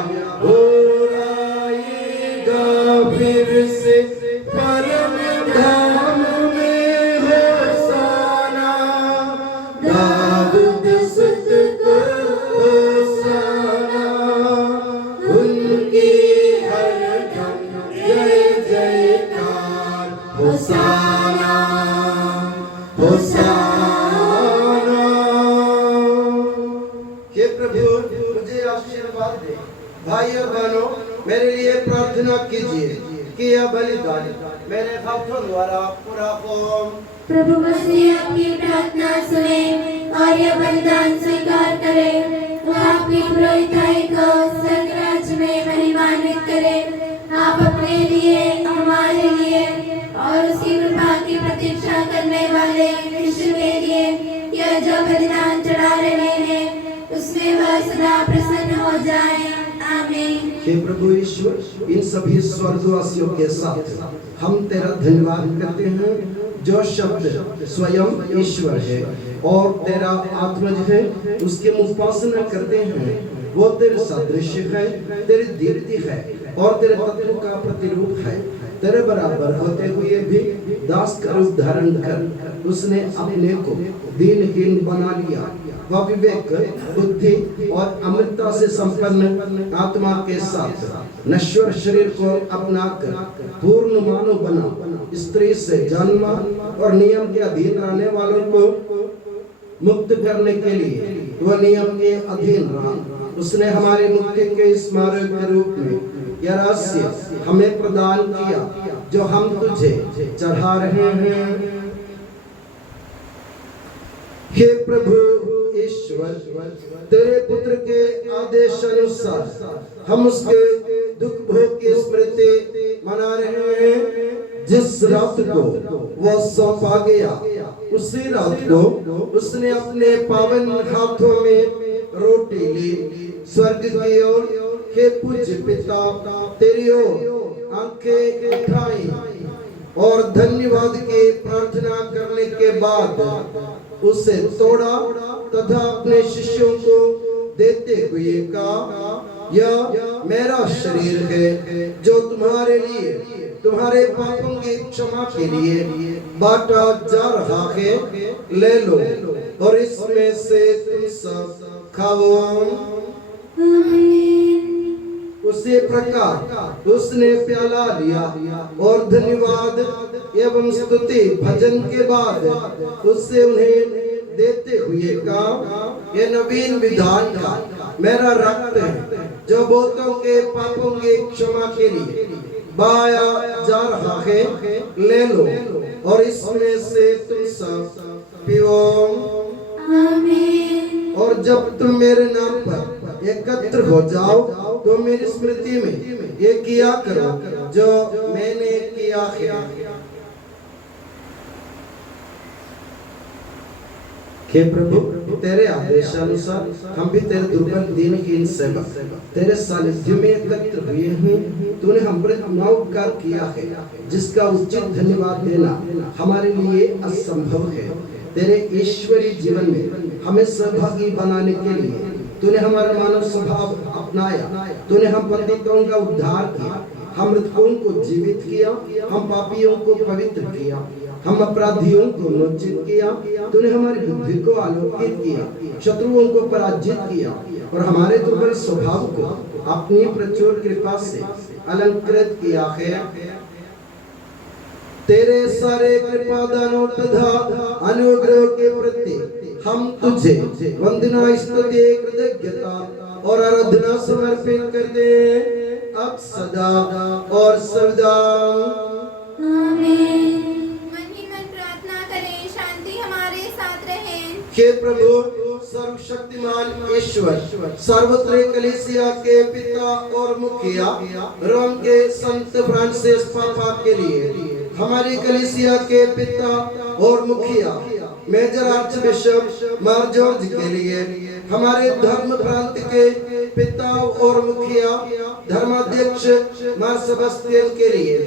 और आएगा फिर से परम धाम में। होसाना दाऊद सुत को होसाना, उनकी हरदम जय जयकार। होसाना होसाना। हे प्रभु, मुझे आशीर्वाद दे। भाई और बहनों, मेरे लिए प्रार्थना कीजिए कि यह बलिदान मेरे हाथों द्वारा पूरा हो। प्रभु मसीह आपकी प्रार्थना सुने और यह बलिदान स्वीकार करे। वो आपकी पुरोहिताई को स्वर्ग राज्य में महिमान्वित करे। आप अपने लिए, हमारे लिए और उसकी कृपा की प्रतीक्षा करने वाले यीशु के लिए यह जो बलिदान चढ़ा रहे हैं, उसमें वह सदा प्रसन्न हो जाए। आमीन। हे प्रभु ईश्वर, इन सभी स्वर्गवासियों के साथ हम तेरा धन्यवाद करते हैं, जो शब्द स्वयं ईश्वर है और तेरा आत्मज है, उसके उपासना करते हैं। वो तेरे सदृश है, तेरी दीप्ति है और तेरे तत्व का प्रतिरूप है। तेरे बराबर होते हुए भी दास का रूप धारण कर उसने अपने को दीनहीन बना लिया। वह विवेक, बुद्धि और अमृतता से संपन्न आत्मा के साथ नश्वर शरीर को अपनाकर पूर्ण मानव बना। स्त्री से जन्मा और नियम के अधीन रहने वालों को मुक्त करने के लिए वह नियम के अधीन रहा। उसने हमारी मुक्ति के स्मारक के रूप में यह रहस्य हमें प्रदान किया, जो हम तुझे चढ़ा रहे हैं। हे प्रभु ईश्वर, तेरे पुत्र के आदेश अनुसार हम उसके दुख भोग की स्मृति मना रहे हैं। जिस रात को वह सौंपा गया, उसी रात को उसने अपने पावन हाथों में रोटी ली, स्वर्ग की ओर, हे पूज्य पिता, तेरी ओर आंखें उठाई और धन्यवाद की प्रार्थना करने के बाद उसे तोड़ा तथा अपने शिष्यों को देते हुए कहा, यह मेरा शरीर है जो तुम्हारे लिए, तुम्हारे पापों की क्षमा के लिए बांटा जा रहा है। ले लो और इसमें से तुम सब खाओ। उसी प्रकार उसने प्याला लिया और धन्यवाद एवं स्तुति भजन के बाद उससे उन्हें देते हुए कहा, यह नवीन विधान का मेरा रक्त है, जो बहुतों के पापों की क्षमा के लिए बहाया जा रहा है। ले लो और इसमें से तुम सब पियो। आमीन। और जब तुम मेरे नाम पर एकत्र हो जाओ तो मेरी स्मृति में ये किया करो जो मैंने किया है। हे प्रभु, तेरे आदेशानुसार हम भी तेरे दुर्बल दीनहीन सेवक तेरे सानिध्य में एकत्र हुए हैं। तूने हम पर उपकार किया है जिसका उचित धन्यवाद देना हमारे लिए असंभव है। तेरे ईश्वरीय जीवन में हमें सहभागी बनाने के लिए तूने हमारा मानव स्वभाव अपनाया। तूने हम पतितों का उद्धार किया, हम मृतकों को जीवित किया, हम पापियों को पवित्र किया, हम अपराधियों को मोचित किया। तूने हमारी बुद्धि को आलोकित किया, शत्रुओं को पराजित किया और हमारे दुर्बल स्वभाव को अपनी प्रचुर कृपा से अलंकृत किया है। तेरे सारे कृपा दानों तथा अनुग्रह के प्रति हम तुझे वंदना, स्तुति, कृतज्ञता और आराधना समर्पित करते हैं अब सदा और सर्वदा। आमीन। हे प्रभु, सर्वशक्तिमान ईश्वर, सर्वत्र कलीसिया के पिता और मुखिया रोम के संत फ्रांसिस पापा के लिए, हमारी कलीसिया के पिता और मुखिया मेजर आर्च बिशप मार जॉर्ज के लिए, हमारे धर्म प्रांत के पिता और मुखिया धर्माध्यक्ष मार सेबेस्टियन के लिए,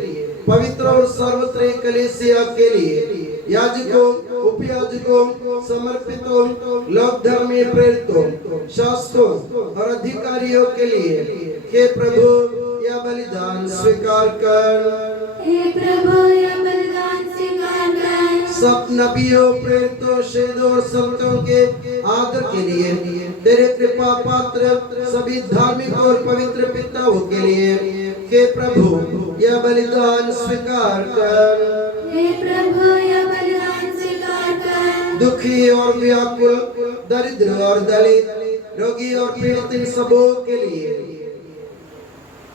पवित्र और सर्वत्र कलीसिया के लिए, याजकों, उपयाजकों, समर्पितों, लोक धर्मी प्रेरितों, शासकों और अधिकारियों के लिए, हे प्रभु यह बलिदान स्वीकार कर। हे प्रभु यह बलिदान स्वीकार कर। सब नबियों, प्रेरितों, शहीदों और संतों के आदर के लिए, तेरे कृपा पात्र सभी धार्मिक और पवित्र पिताओं के लिए, हे प्रभु यह बलिदान स्वीकार कर। हे प्रभु यह बलिदान स्वीकार कर। दुखी और व्याकुल, दरिद्र और दलित, रोगी और पीड़ित इन सबों के लिए,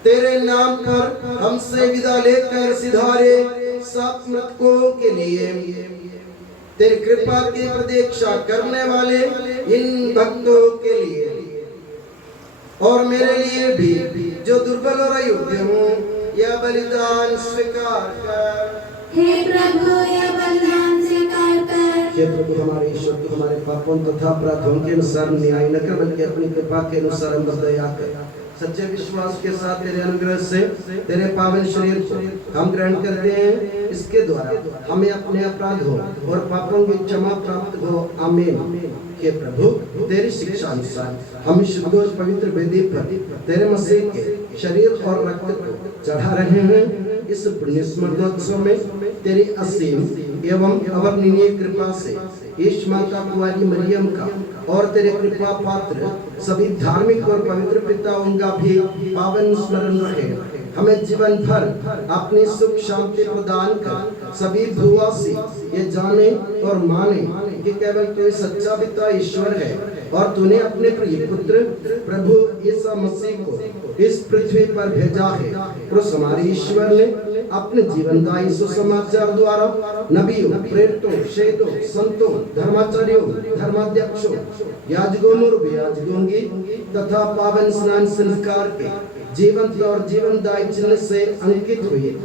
तेरे नाम पर हमसे विदा लेकर सिधारे सब मृतकों के लिए, तेरी कृपा की प्रतीक्षा करने वाले इन भक्तों के लिए और मेरे लिए भी जो दुर्बल और अयोग्य हूँ, यह बलिदान स्वीकार कर। हे प्रभु यह बलिदान स्वीकार कर। हे प्रभु हमारे ईश्वर, तू हमारे पापों तथा अपराधों के अनुसार न्याय न कर, बल्कि अपनी कृपा के अनुसार हम पर दया कर। सच्चे विश्वास के साथ तेरे अनुग्रह से तेरे पावन शरीर को हम ग्रहण करते हैं, इसके द्वारा हमें अपने अपराधों और पापों की क्षमा प्राप्त हो। आमीन। हे प्रभु, तेरी शिक्षा अनुसार हम शुद्ध और पवित्र वेदी पर तेरे मसीह के शरीर और रक्त को चढ़ा रहे हैं। इस पुण्य स्मरणोत्सव में तेरी असीम एवं अवर्णनीय कृपा से यीशु माता कुंवारी मरियम का और तेरे कृपा पात्र सभी धार्मिक और पवित्र पिताओं का भी पावन स्मरण रहे। हमें जीवन भर अपनी सुख शांति प्रदान कर सभी भूवासी ये जाने और माने कि केवल तू सच्चा पिता ईश्वर है और तूने अपने प्रिय पुत्र प्रभु यीशु मसीह को इस पृथ्वी पर भेजा है। उस हमारे ईश्वर ने अपने जीवनदायी सुसमाचार द्वारा नबियों, प्रेरितों, शहीदों, संतों, धर्माचार्यों, धर्माध्यक्षों, याजकों और याजकों की तथा पावन स्नान संस्कार के जीवंत और जीवनदायी चिन्ह से अंकित हुई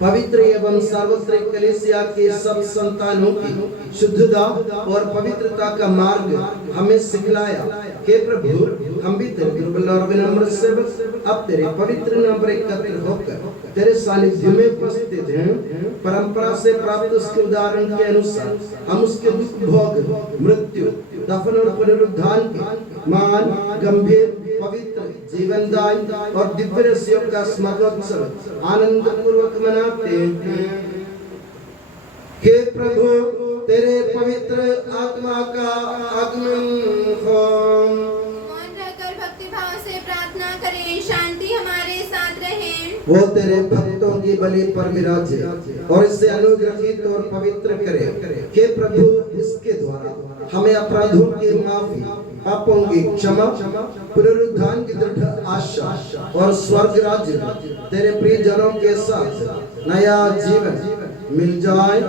पवित्र एवं सार्वत्रिक कलीसिया के सब संतानों की शुद्धता और पवित्रता का मार्ग हमें सिखलाया। हे प्रभु, हम भी तेरे दुर्बल और विनम्र सेवक अब तेरे पवित्र नाम पर एकत्र होकर तेरे सानिध्य में उपस्थित हैं। परंपरा से प्राप्त उसके उदाहरण के अनुसार हम उसके दुख भोग, मृत्यु, दफन और पुनरुत्थान के मान, गंभीर, पवित्र, जीवनदायी और दिव्य रहस्यों का स्मरणोत्सव आनंद पूर्वक मनाते हैं। हे प्रभु, तेरे पवित्र आत्मा का आगमन हो। मौन रहकर भक्ति भाव से प्रार्थना करें, शांति हमारे साथ रहे। वो तेरे भक्तों की बलि पर विराजे और इसे अनुग्रहित और पवित्र करे। हे प्रभु, इसके द्वारा हमें अपराधों की माफी, पापों की क्षमा, पुनरुत्थान की दृढ़ आशा और स्वर्ग राज्य तेरे प्रिय जनों के साथ नया जीवन मिल जाए।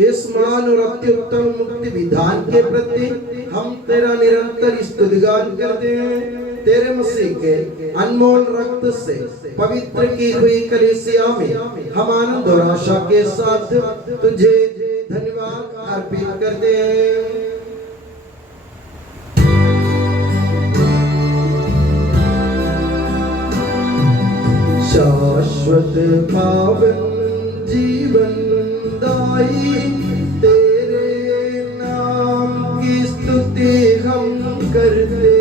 इस महान और अत्युत्तम मुक्ति विधान के प्रति हम तेरा निरंतर स्तुतिगान करते हैं। तेरे मसीह के अनमोल रक्त से पवित्र की हुई कलीसिया में हम आनंद और आशा के साथ तुझे धन्यवाद अर्पित करते हैं। शाश्वत पावन जीवन दाई तेरे नाम की स्तुति हम करते,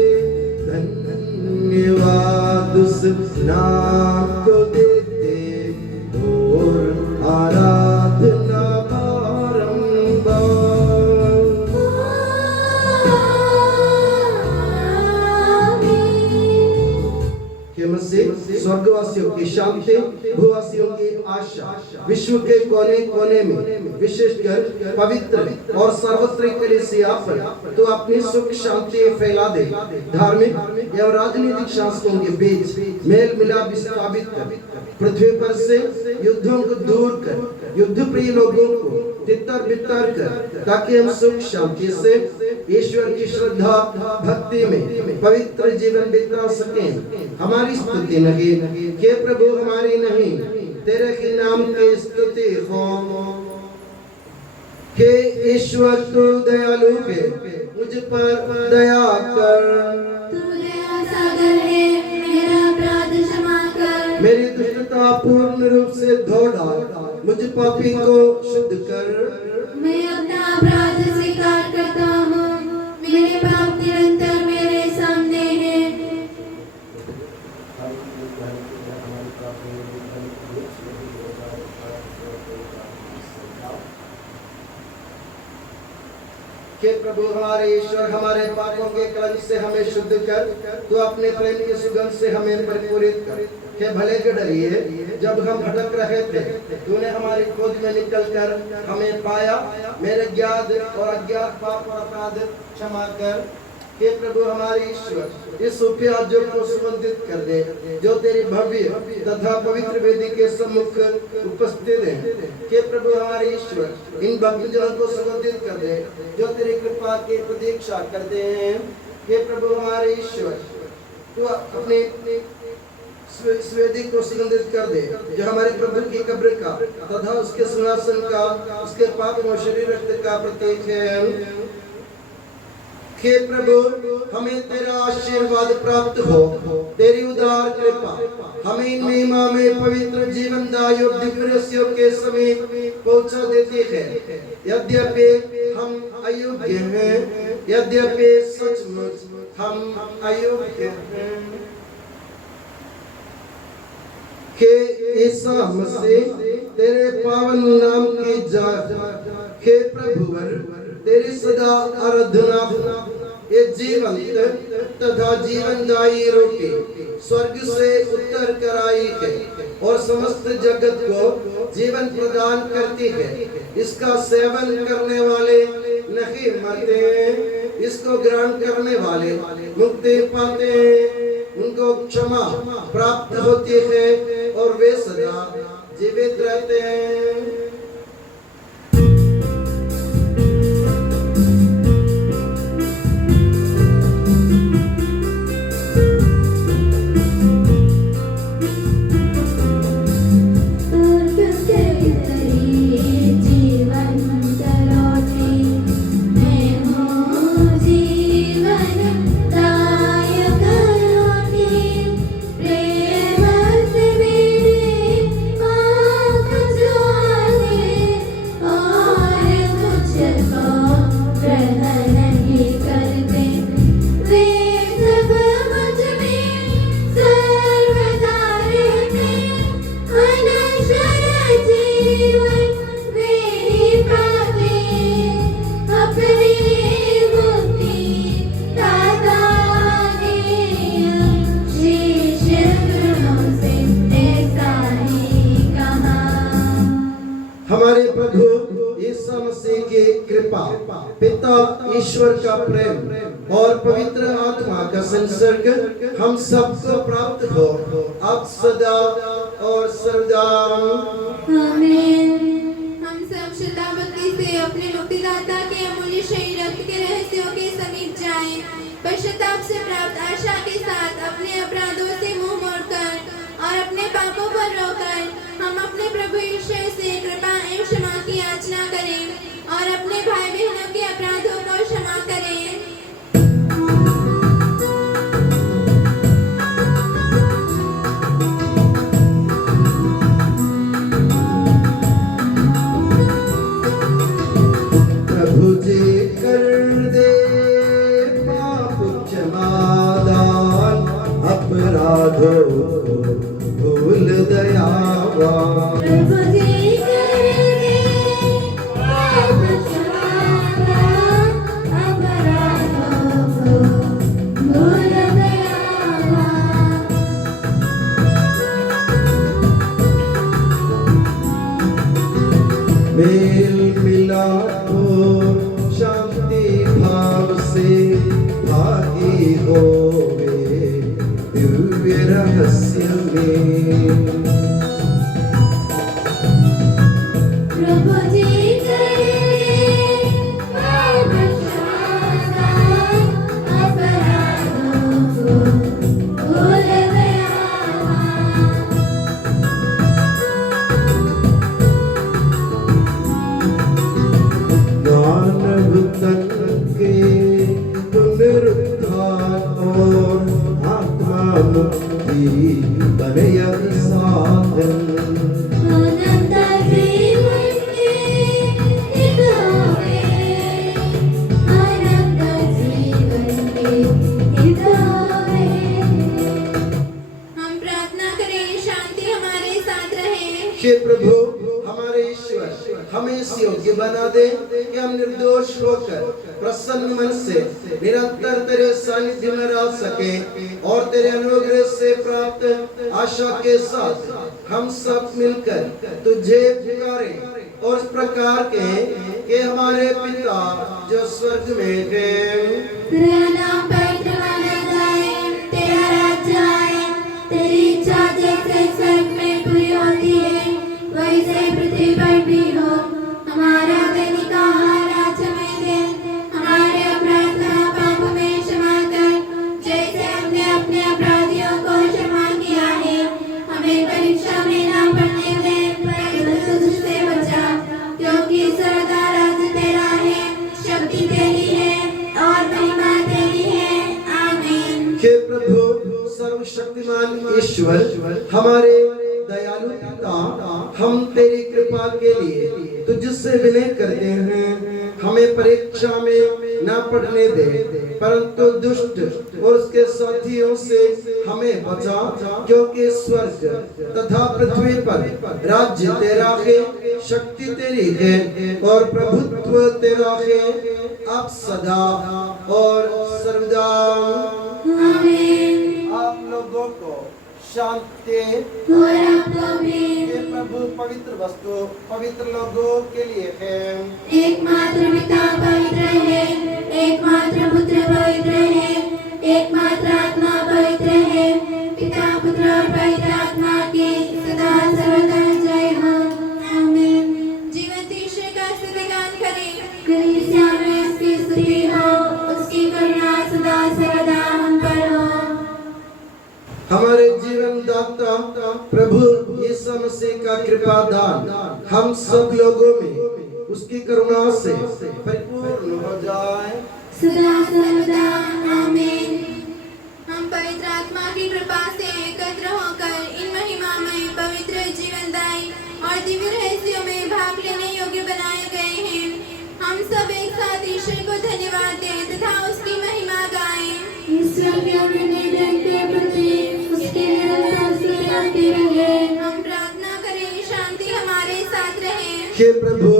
धन्यवाद उस नाम को देते और आराधना स्वर्गवासियों की शांति, भूवासियों की आशा, विश्व के कोने कोने में विशेषकर पवित्र और सार्वत्रिक कलीसिया पर तो अपनी सुख शांति फैला दे। धार्मिक एवं राजनीतिक शासकों के बीच मेल मिलाप स्थापित कर, पृथ्वी पर से युद्धों को दूर कर, युद्ध प्रिय लोगों को तितर बितर कर, ताकि हम सुख शांति से ईश्वर की श्रद्धा भक्ति में पवित्र जीवन बिता सकें। हमारी स्तुति नहीं कि प्रभु हमारी नहीं, तेरे के नाम की स्तुति हो। हे ईश्वर तू दयालु है, मुझ पर दया कर। तू दया सागर है, मेरा अपराध क्षमा कर। मेरी दुष्टता पूर्ण रूप से धो डाल, मुझ पापी को शुद्ध कर। मैं अपना अपराध स्वीकार करता हूँ, मेरे पाप निरंतर मेरे सामने हैं। कि प्रभु हमारे ईश्वर हमारे पापों के कलंक से हमें शुद्ध कर, तू अपने प्रेम की सुगंध से हमें परिपूरित कर। के भले के डरिए जब हम भटक रहे थे, तूने हमारी खोज में निकलकर हमें पाया। मेरे ज्ञात और अज्ञात पाप और अपराध क्षमा कर। हे प्रभु हमारे ईश्वर, इस उपयाजों को सुगंधित कर दे जो तेरी भव्य तथा पवित्र वेदी के सम्मुख उपस्थित है। हे प्रभु हमारे ईश्वर, इन भक्तजनों को सुगंधित कर दे जो तेरी कृपा की प्रतीक्षा करते हैं। हे प्रभु हमारे ईश्वर, तू अपने वेदी को सुगंधित कर दे जो हमारे प्रभु की कब्र का तथा उसके सिंहासन का, उसके पाप और शरीर रक्त का प्रतीक है। हे प्रभु हमें तेरा आशीर्वाद प्राप्त हो, तेरी उदार कृपा हमें इन महिमा में पवित्र जीवनदायी और दिव्य के समीप पहुंचा देती है। यद्यपि हम अयोग्य हैं, यद्यपि सचमुच हम अयोग्य हैं, के ईसा मसीह तेरे पावन नाम की जात हे प्रभुवर तेरी सदा आराधना। ये जीवंत तथा जीवनदायी रोटी स्वर्ग से उतर कर आई है और समस्त जगत को जीवन प्रदान करती है। इसका सेवन करने वाले नहीं मरते, इसको ग्रहण करने वाले मुक्ति पाते हैं, उनको क्षमा प्राप्त होती है और वे सदा जीवित रहते हैं। हमारे प्रभु यीशु मसीह की कृपा, पिता ईश्वर का प्रेम और पवित्र आत्मा का संसर्ग हम सबको प्राप्त हो अब सदा और सर्वदा। आमीन। हम सब श्रद्धा भक्ति से अपने मुक्तिदाता के अमूल्य शरीर रक्त के रहस्यों के समीप जाएं। पश्चाताप से प्राप्त आशा के साथ अपने अपराधों से मुंह मोड़कर और अपने पापों पर रोकर हम अपने प्रभु ईश्वर से कृपा एवं क्षमा की याचना करें और अपने भाई बहनों के अपराधों को क्षमा करें। प्रभु जी कर दे पाप क्षमादान, अपराधों को भूल दयावान। प्रभु जी कर दे पाप क्षमादान, अपराधों को भूल दयावान। मेल मिलाप हो शांति भाव से, भागी होवे दिव्य रहस्य में। प्रभु जी कर दे पाप क्षमादान, अपराधों को भूल दयावान। मानव तन के पुनरुत्थान और आत्मा मुक्ति बने साधन। अनंत जीवन के हित होवे, अनंत जीवन के हित होवे। हम प्रार्थना करें, शांति हमारे साथ रहे। हे प्रभु हमारे ईश्वर, हमें इस योग्य बना दे कि हम निर्दोष होकर प्रसन्न मन से निरंतर तेरे सानिध्य में रह सके और तेरे अनुग्रह से प्राप्त आशा के साथ हम सब मिलकर तुझे पुकारें और इस प्रकार के कि हमारे पिता जो स्वर्ग में है, तेरा नाम पवित्र माना जाए, तेरा राज्य आए, तेरी इच्छा जैसे स्वर्ग में पूरी होती है वैसे पृथ्वी पर भी हो। हमारा दैनिक आहार आज हमें दे, हमारे अपराध और पाप में क्षमा कर, जैसे हमने अपने अपराधियों को क्षमा किया है। हमें परीक्षा में ना पड़ने दे, पर दुष्ट से बचा, क्योंकि सदा राज्य तेरा है, शक्ति तेरी है और महिमा तेरी है। आमीन। हे प्रभु सर्वशक्तिमान ईश्वर, हमारे दयालु पिता, हम तेरी कृपा के लिए तुझसे विनय करते हैं। हमें परीक्षा में न पड़ने दे, परंतु दुष्ट और उसके साथियों से हमें बचा, क्योंकि स्वर्ग तथा पृथ्वी पर राज्य तेरा है, शक्ति तेरी है और प्रभुत्व तेरा है, अब सदा और सर्वदा। आमीन। आप लोगों को शांति। और आपको भी। ये प्रभु पवित्र वस्तु पवित्र लोगों के लिए है। एकमात्र पिता पवित्र है, एकमात्र पुत्र पवित्र है, एकमात्र आत्मा पवित्र है। पिता पुत्र और पवित्र आत्मा की सदा सर्वदा जय हो। आमीन। जीवंत ईश्वर का स्तुतिगान करें। कलीसिया में उसकी स्तुति हो, उसकी करुणा सदा सर्वदा हम पर हो। हमारे जीवन दाता प्रभु यीशु मसीह का कृपा दान हम सब लोगों में उसकी करुणा से परिपूर्ण हो जाए सदा सर्वदा। आमीन। हम पवित्र आत्मा की कृपा से एकत्र होकर इन महिमामय पवित्र जीवनदायी और दिव्य रहस्यों में भाग लेने योग्य बनाए गए हैं। हम सब एक साथ ईश्वर को धन्यवाद दें तथा उसकी महिमा गाएं। ईश्वर के निवेदन के प्रति उसके निरंतर स्तुति करते रहे। हम प्रार्थना करें, शांति हमारे साथ रहे। हे प्रभु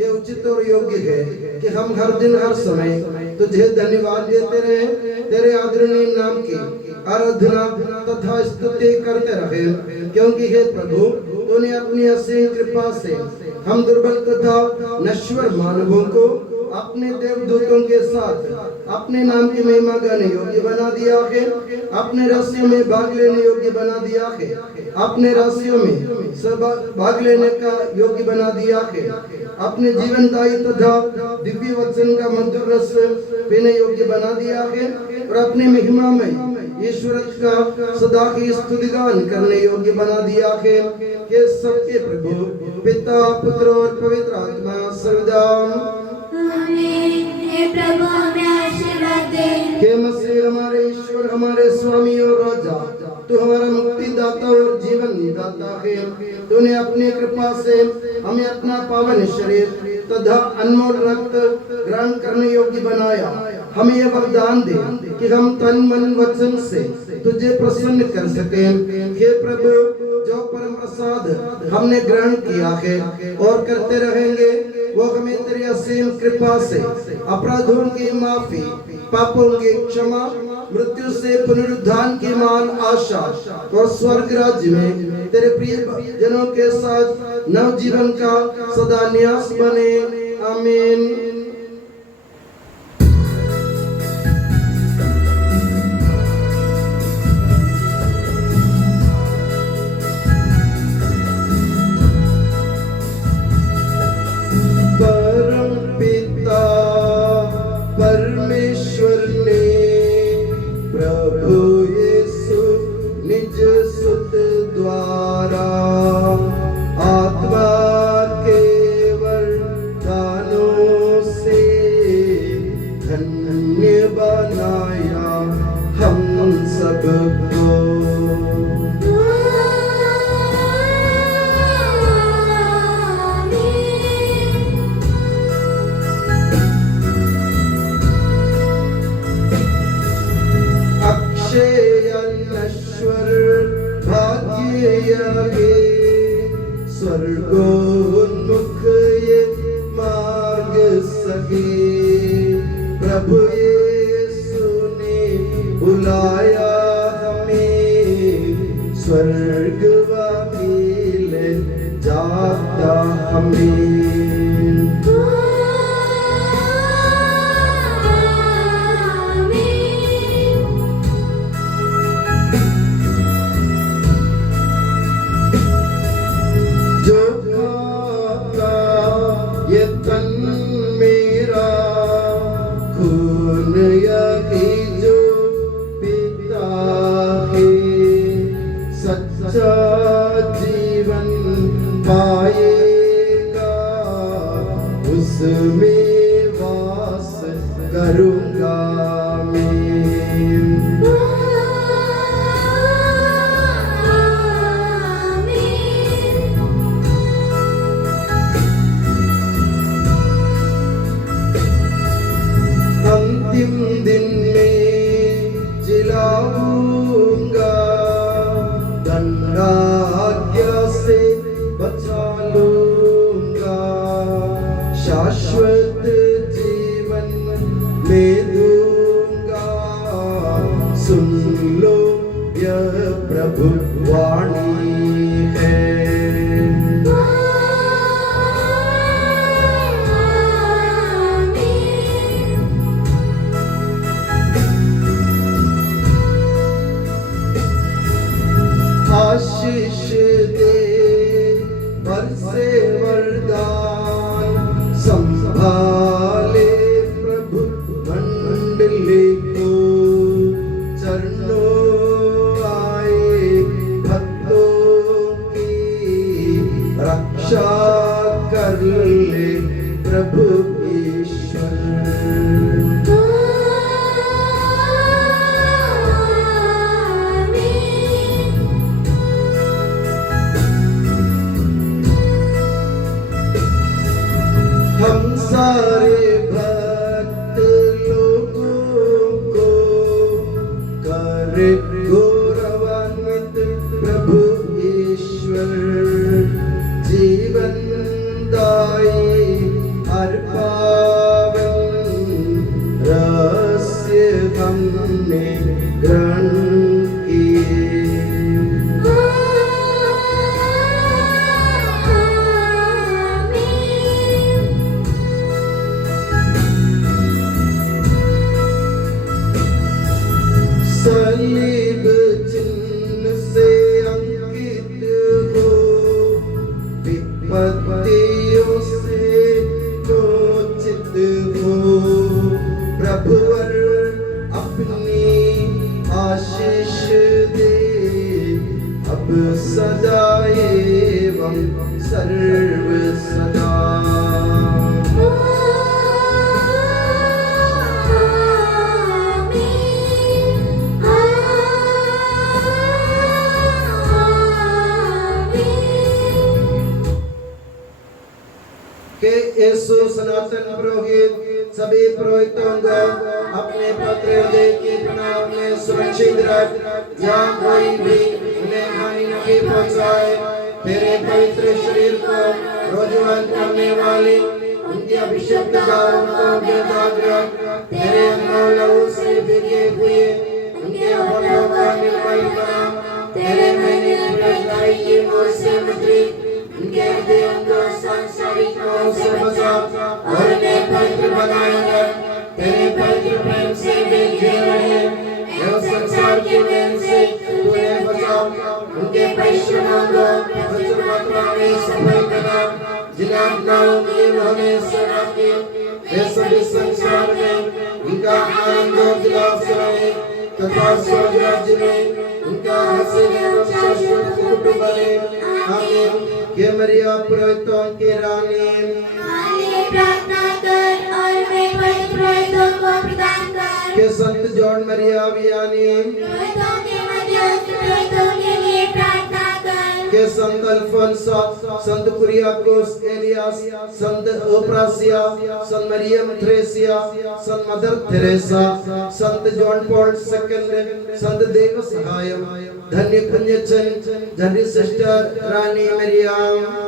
ये उचित और योग्य है कि हम हर दिन हर समय तुझे धन्यवाद देते रहे, तेरे आदरणीय नाम की आराधना तथा स्तुति करते रहे, क्योंकि हे प्रभु तूने अपनी असीम कृपा से हम दुर्बल तथा नश्वर मानवों को अपने देवदूतों के साथ अपने नाम की महिमा गाने योग्य बना दिया है, अपने रस्सियों में भाग लेने योग्य बना दिया है, अपने रस्सियों में सब भाग लेने का योग्य बना दिया है, अपने जीवनदायी तथा दिव्य वचन का मधुर रस पीने योग्य बना दिया है और अपनी महिमा में ईश्वर का सदा की स्तुतिगान करने योग्य बना दिया है कि सबके प्रभु पिता पुत्र और पवित्र आत्मा सर्वदा हे प्रभु हमें आशीर्वाद दे। हे मसीह हमारे ईश्वर हमारे स्वामी और राजा, तू हमारा मुक्ति दाता और जीवन दाता है। तूने अपनी कृपा से हमें अपना पावन शरीर तथा अनमोल रक्त ग्रहण करने योग्य बनाया। हमें यह वरदान दे कि हम तन मन वचन से तुझे प्रसन्न कर सके। हे प्रभु, जो परम प्रसाद हमने ग्रहण किया है और करते रहेंगे, वो हमें तेरी असीम कृपा से अपराधों की माफी, पापों की क्षमा, मृत्यु से पुनरुत्थान की मान आशा और स्वर्ग राज्य में तेरे प्रिय जनों के साथ नव जीवन का सदा न्यास बने। आमीन। परम पिता परमेश्वर ने प्रभु यीशु निज सुत द्वारा आत्मा के वरदानों से धन्य बनाया हम सबको। स्वर्गोन्मुख ये मार्ग सके, प्रभु यीशु ने बुलाया हमें, स्वर्ग वकील जाता हमें। जीवन पाएगा उसमें वास करूंगा अंतिम दिन में जिलाऊंगा, आज्ञा से बचा लूंगा, शाश्वत जीवन में दूंगा। सुन लो यह प्रभु वाणी है। आशीष दे बरसे वरदान, संभाले प्रभु मंडली को, चरणों आए भक्तों की रक्षा कर ले प्रभु ईश्वर। सदा एवं सर्व सदा। के यीशु सनातन पुरोहित सभी पुरोहितों को अपने पवित्र हृदय के प्रणाम में सुरक्षित रख, जहाँ कोई भी उन्हें हानि नहीं पहुँचाए। तेरे पवित्र शरीर को रोजगार करने वाली उनकी अभिषेक गाँव को बेदाग रख। तेरे अनमोल लहू से भिगे हुए उनके अवलोकन का निर्मल बना। तेरे मैंने प्रभुताई की मोर से मुद्रित उनके हृदयों को सांसारिक मोह से बचा और उन्हें पवित्र बनाए रख। तेरे पवित्र प्रेम से वे घिर रहे एवं संसार के मेल से उन्हें बचा। उनके परिश्रमों को प्रचुर मात्रा में सफल बना। जिन्हें अपनाओं की उन्होंने सेवा की, वे सभी संसार में उनका आनंद और दिलास रहे तथा स्वर्ग राज्य में उनका हसीन एवं शाश्वत कुटुंब बने। आमीन। ये मरिया पुरोहितों की रानी, प्रार्थना कर और वे पुरोहितों को प्रदान कर। के संत जॉन मरिया वियानी, पुरोहितों के मध्यस्थ पुरोहितों के लिए प्रार्थना कर। के संत अल्फोंसा, संत कुरियाकोस एलियास, संत ओप्रासिया, संत मरियम थ्रेसिया, संत मदर थेरेसा, संत जॉन पॉल सेकंड, संत देव सहायम, धन्य कुंजचन, धन्य सिस्टर रानी मरियम।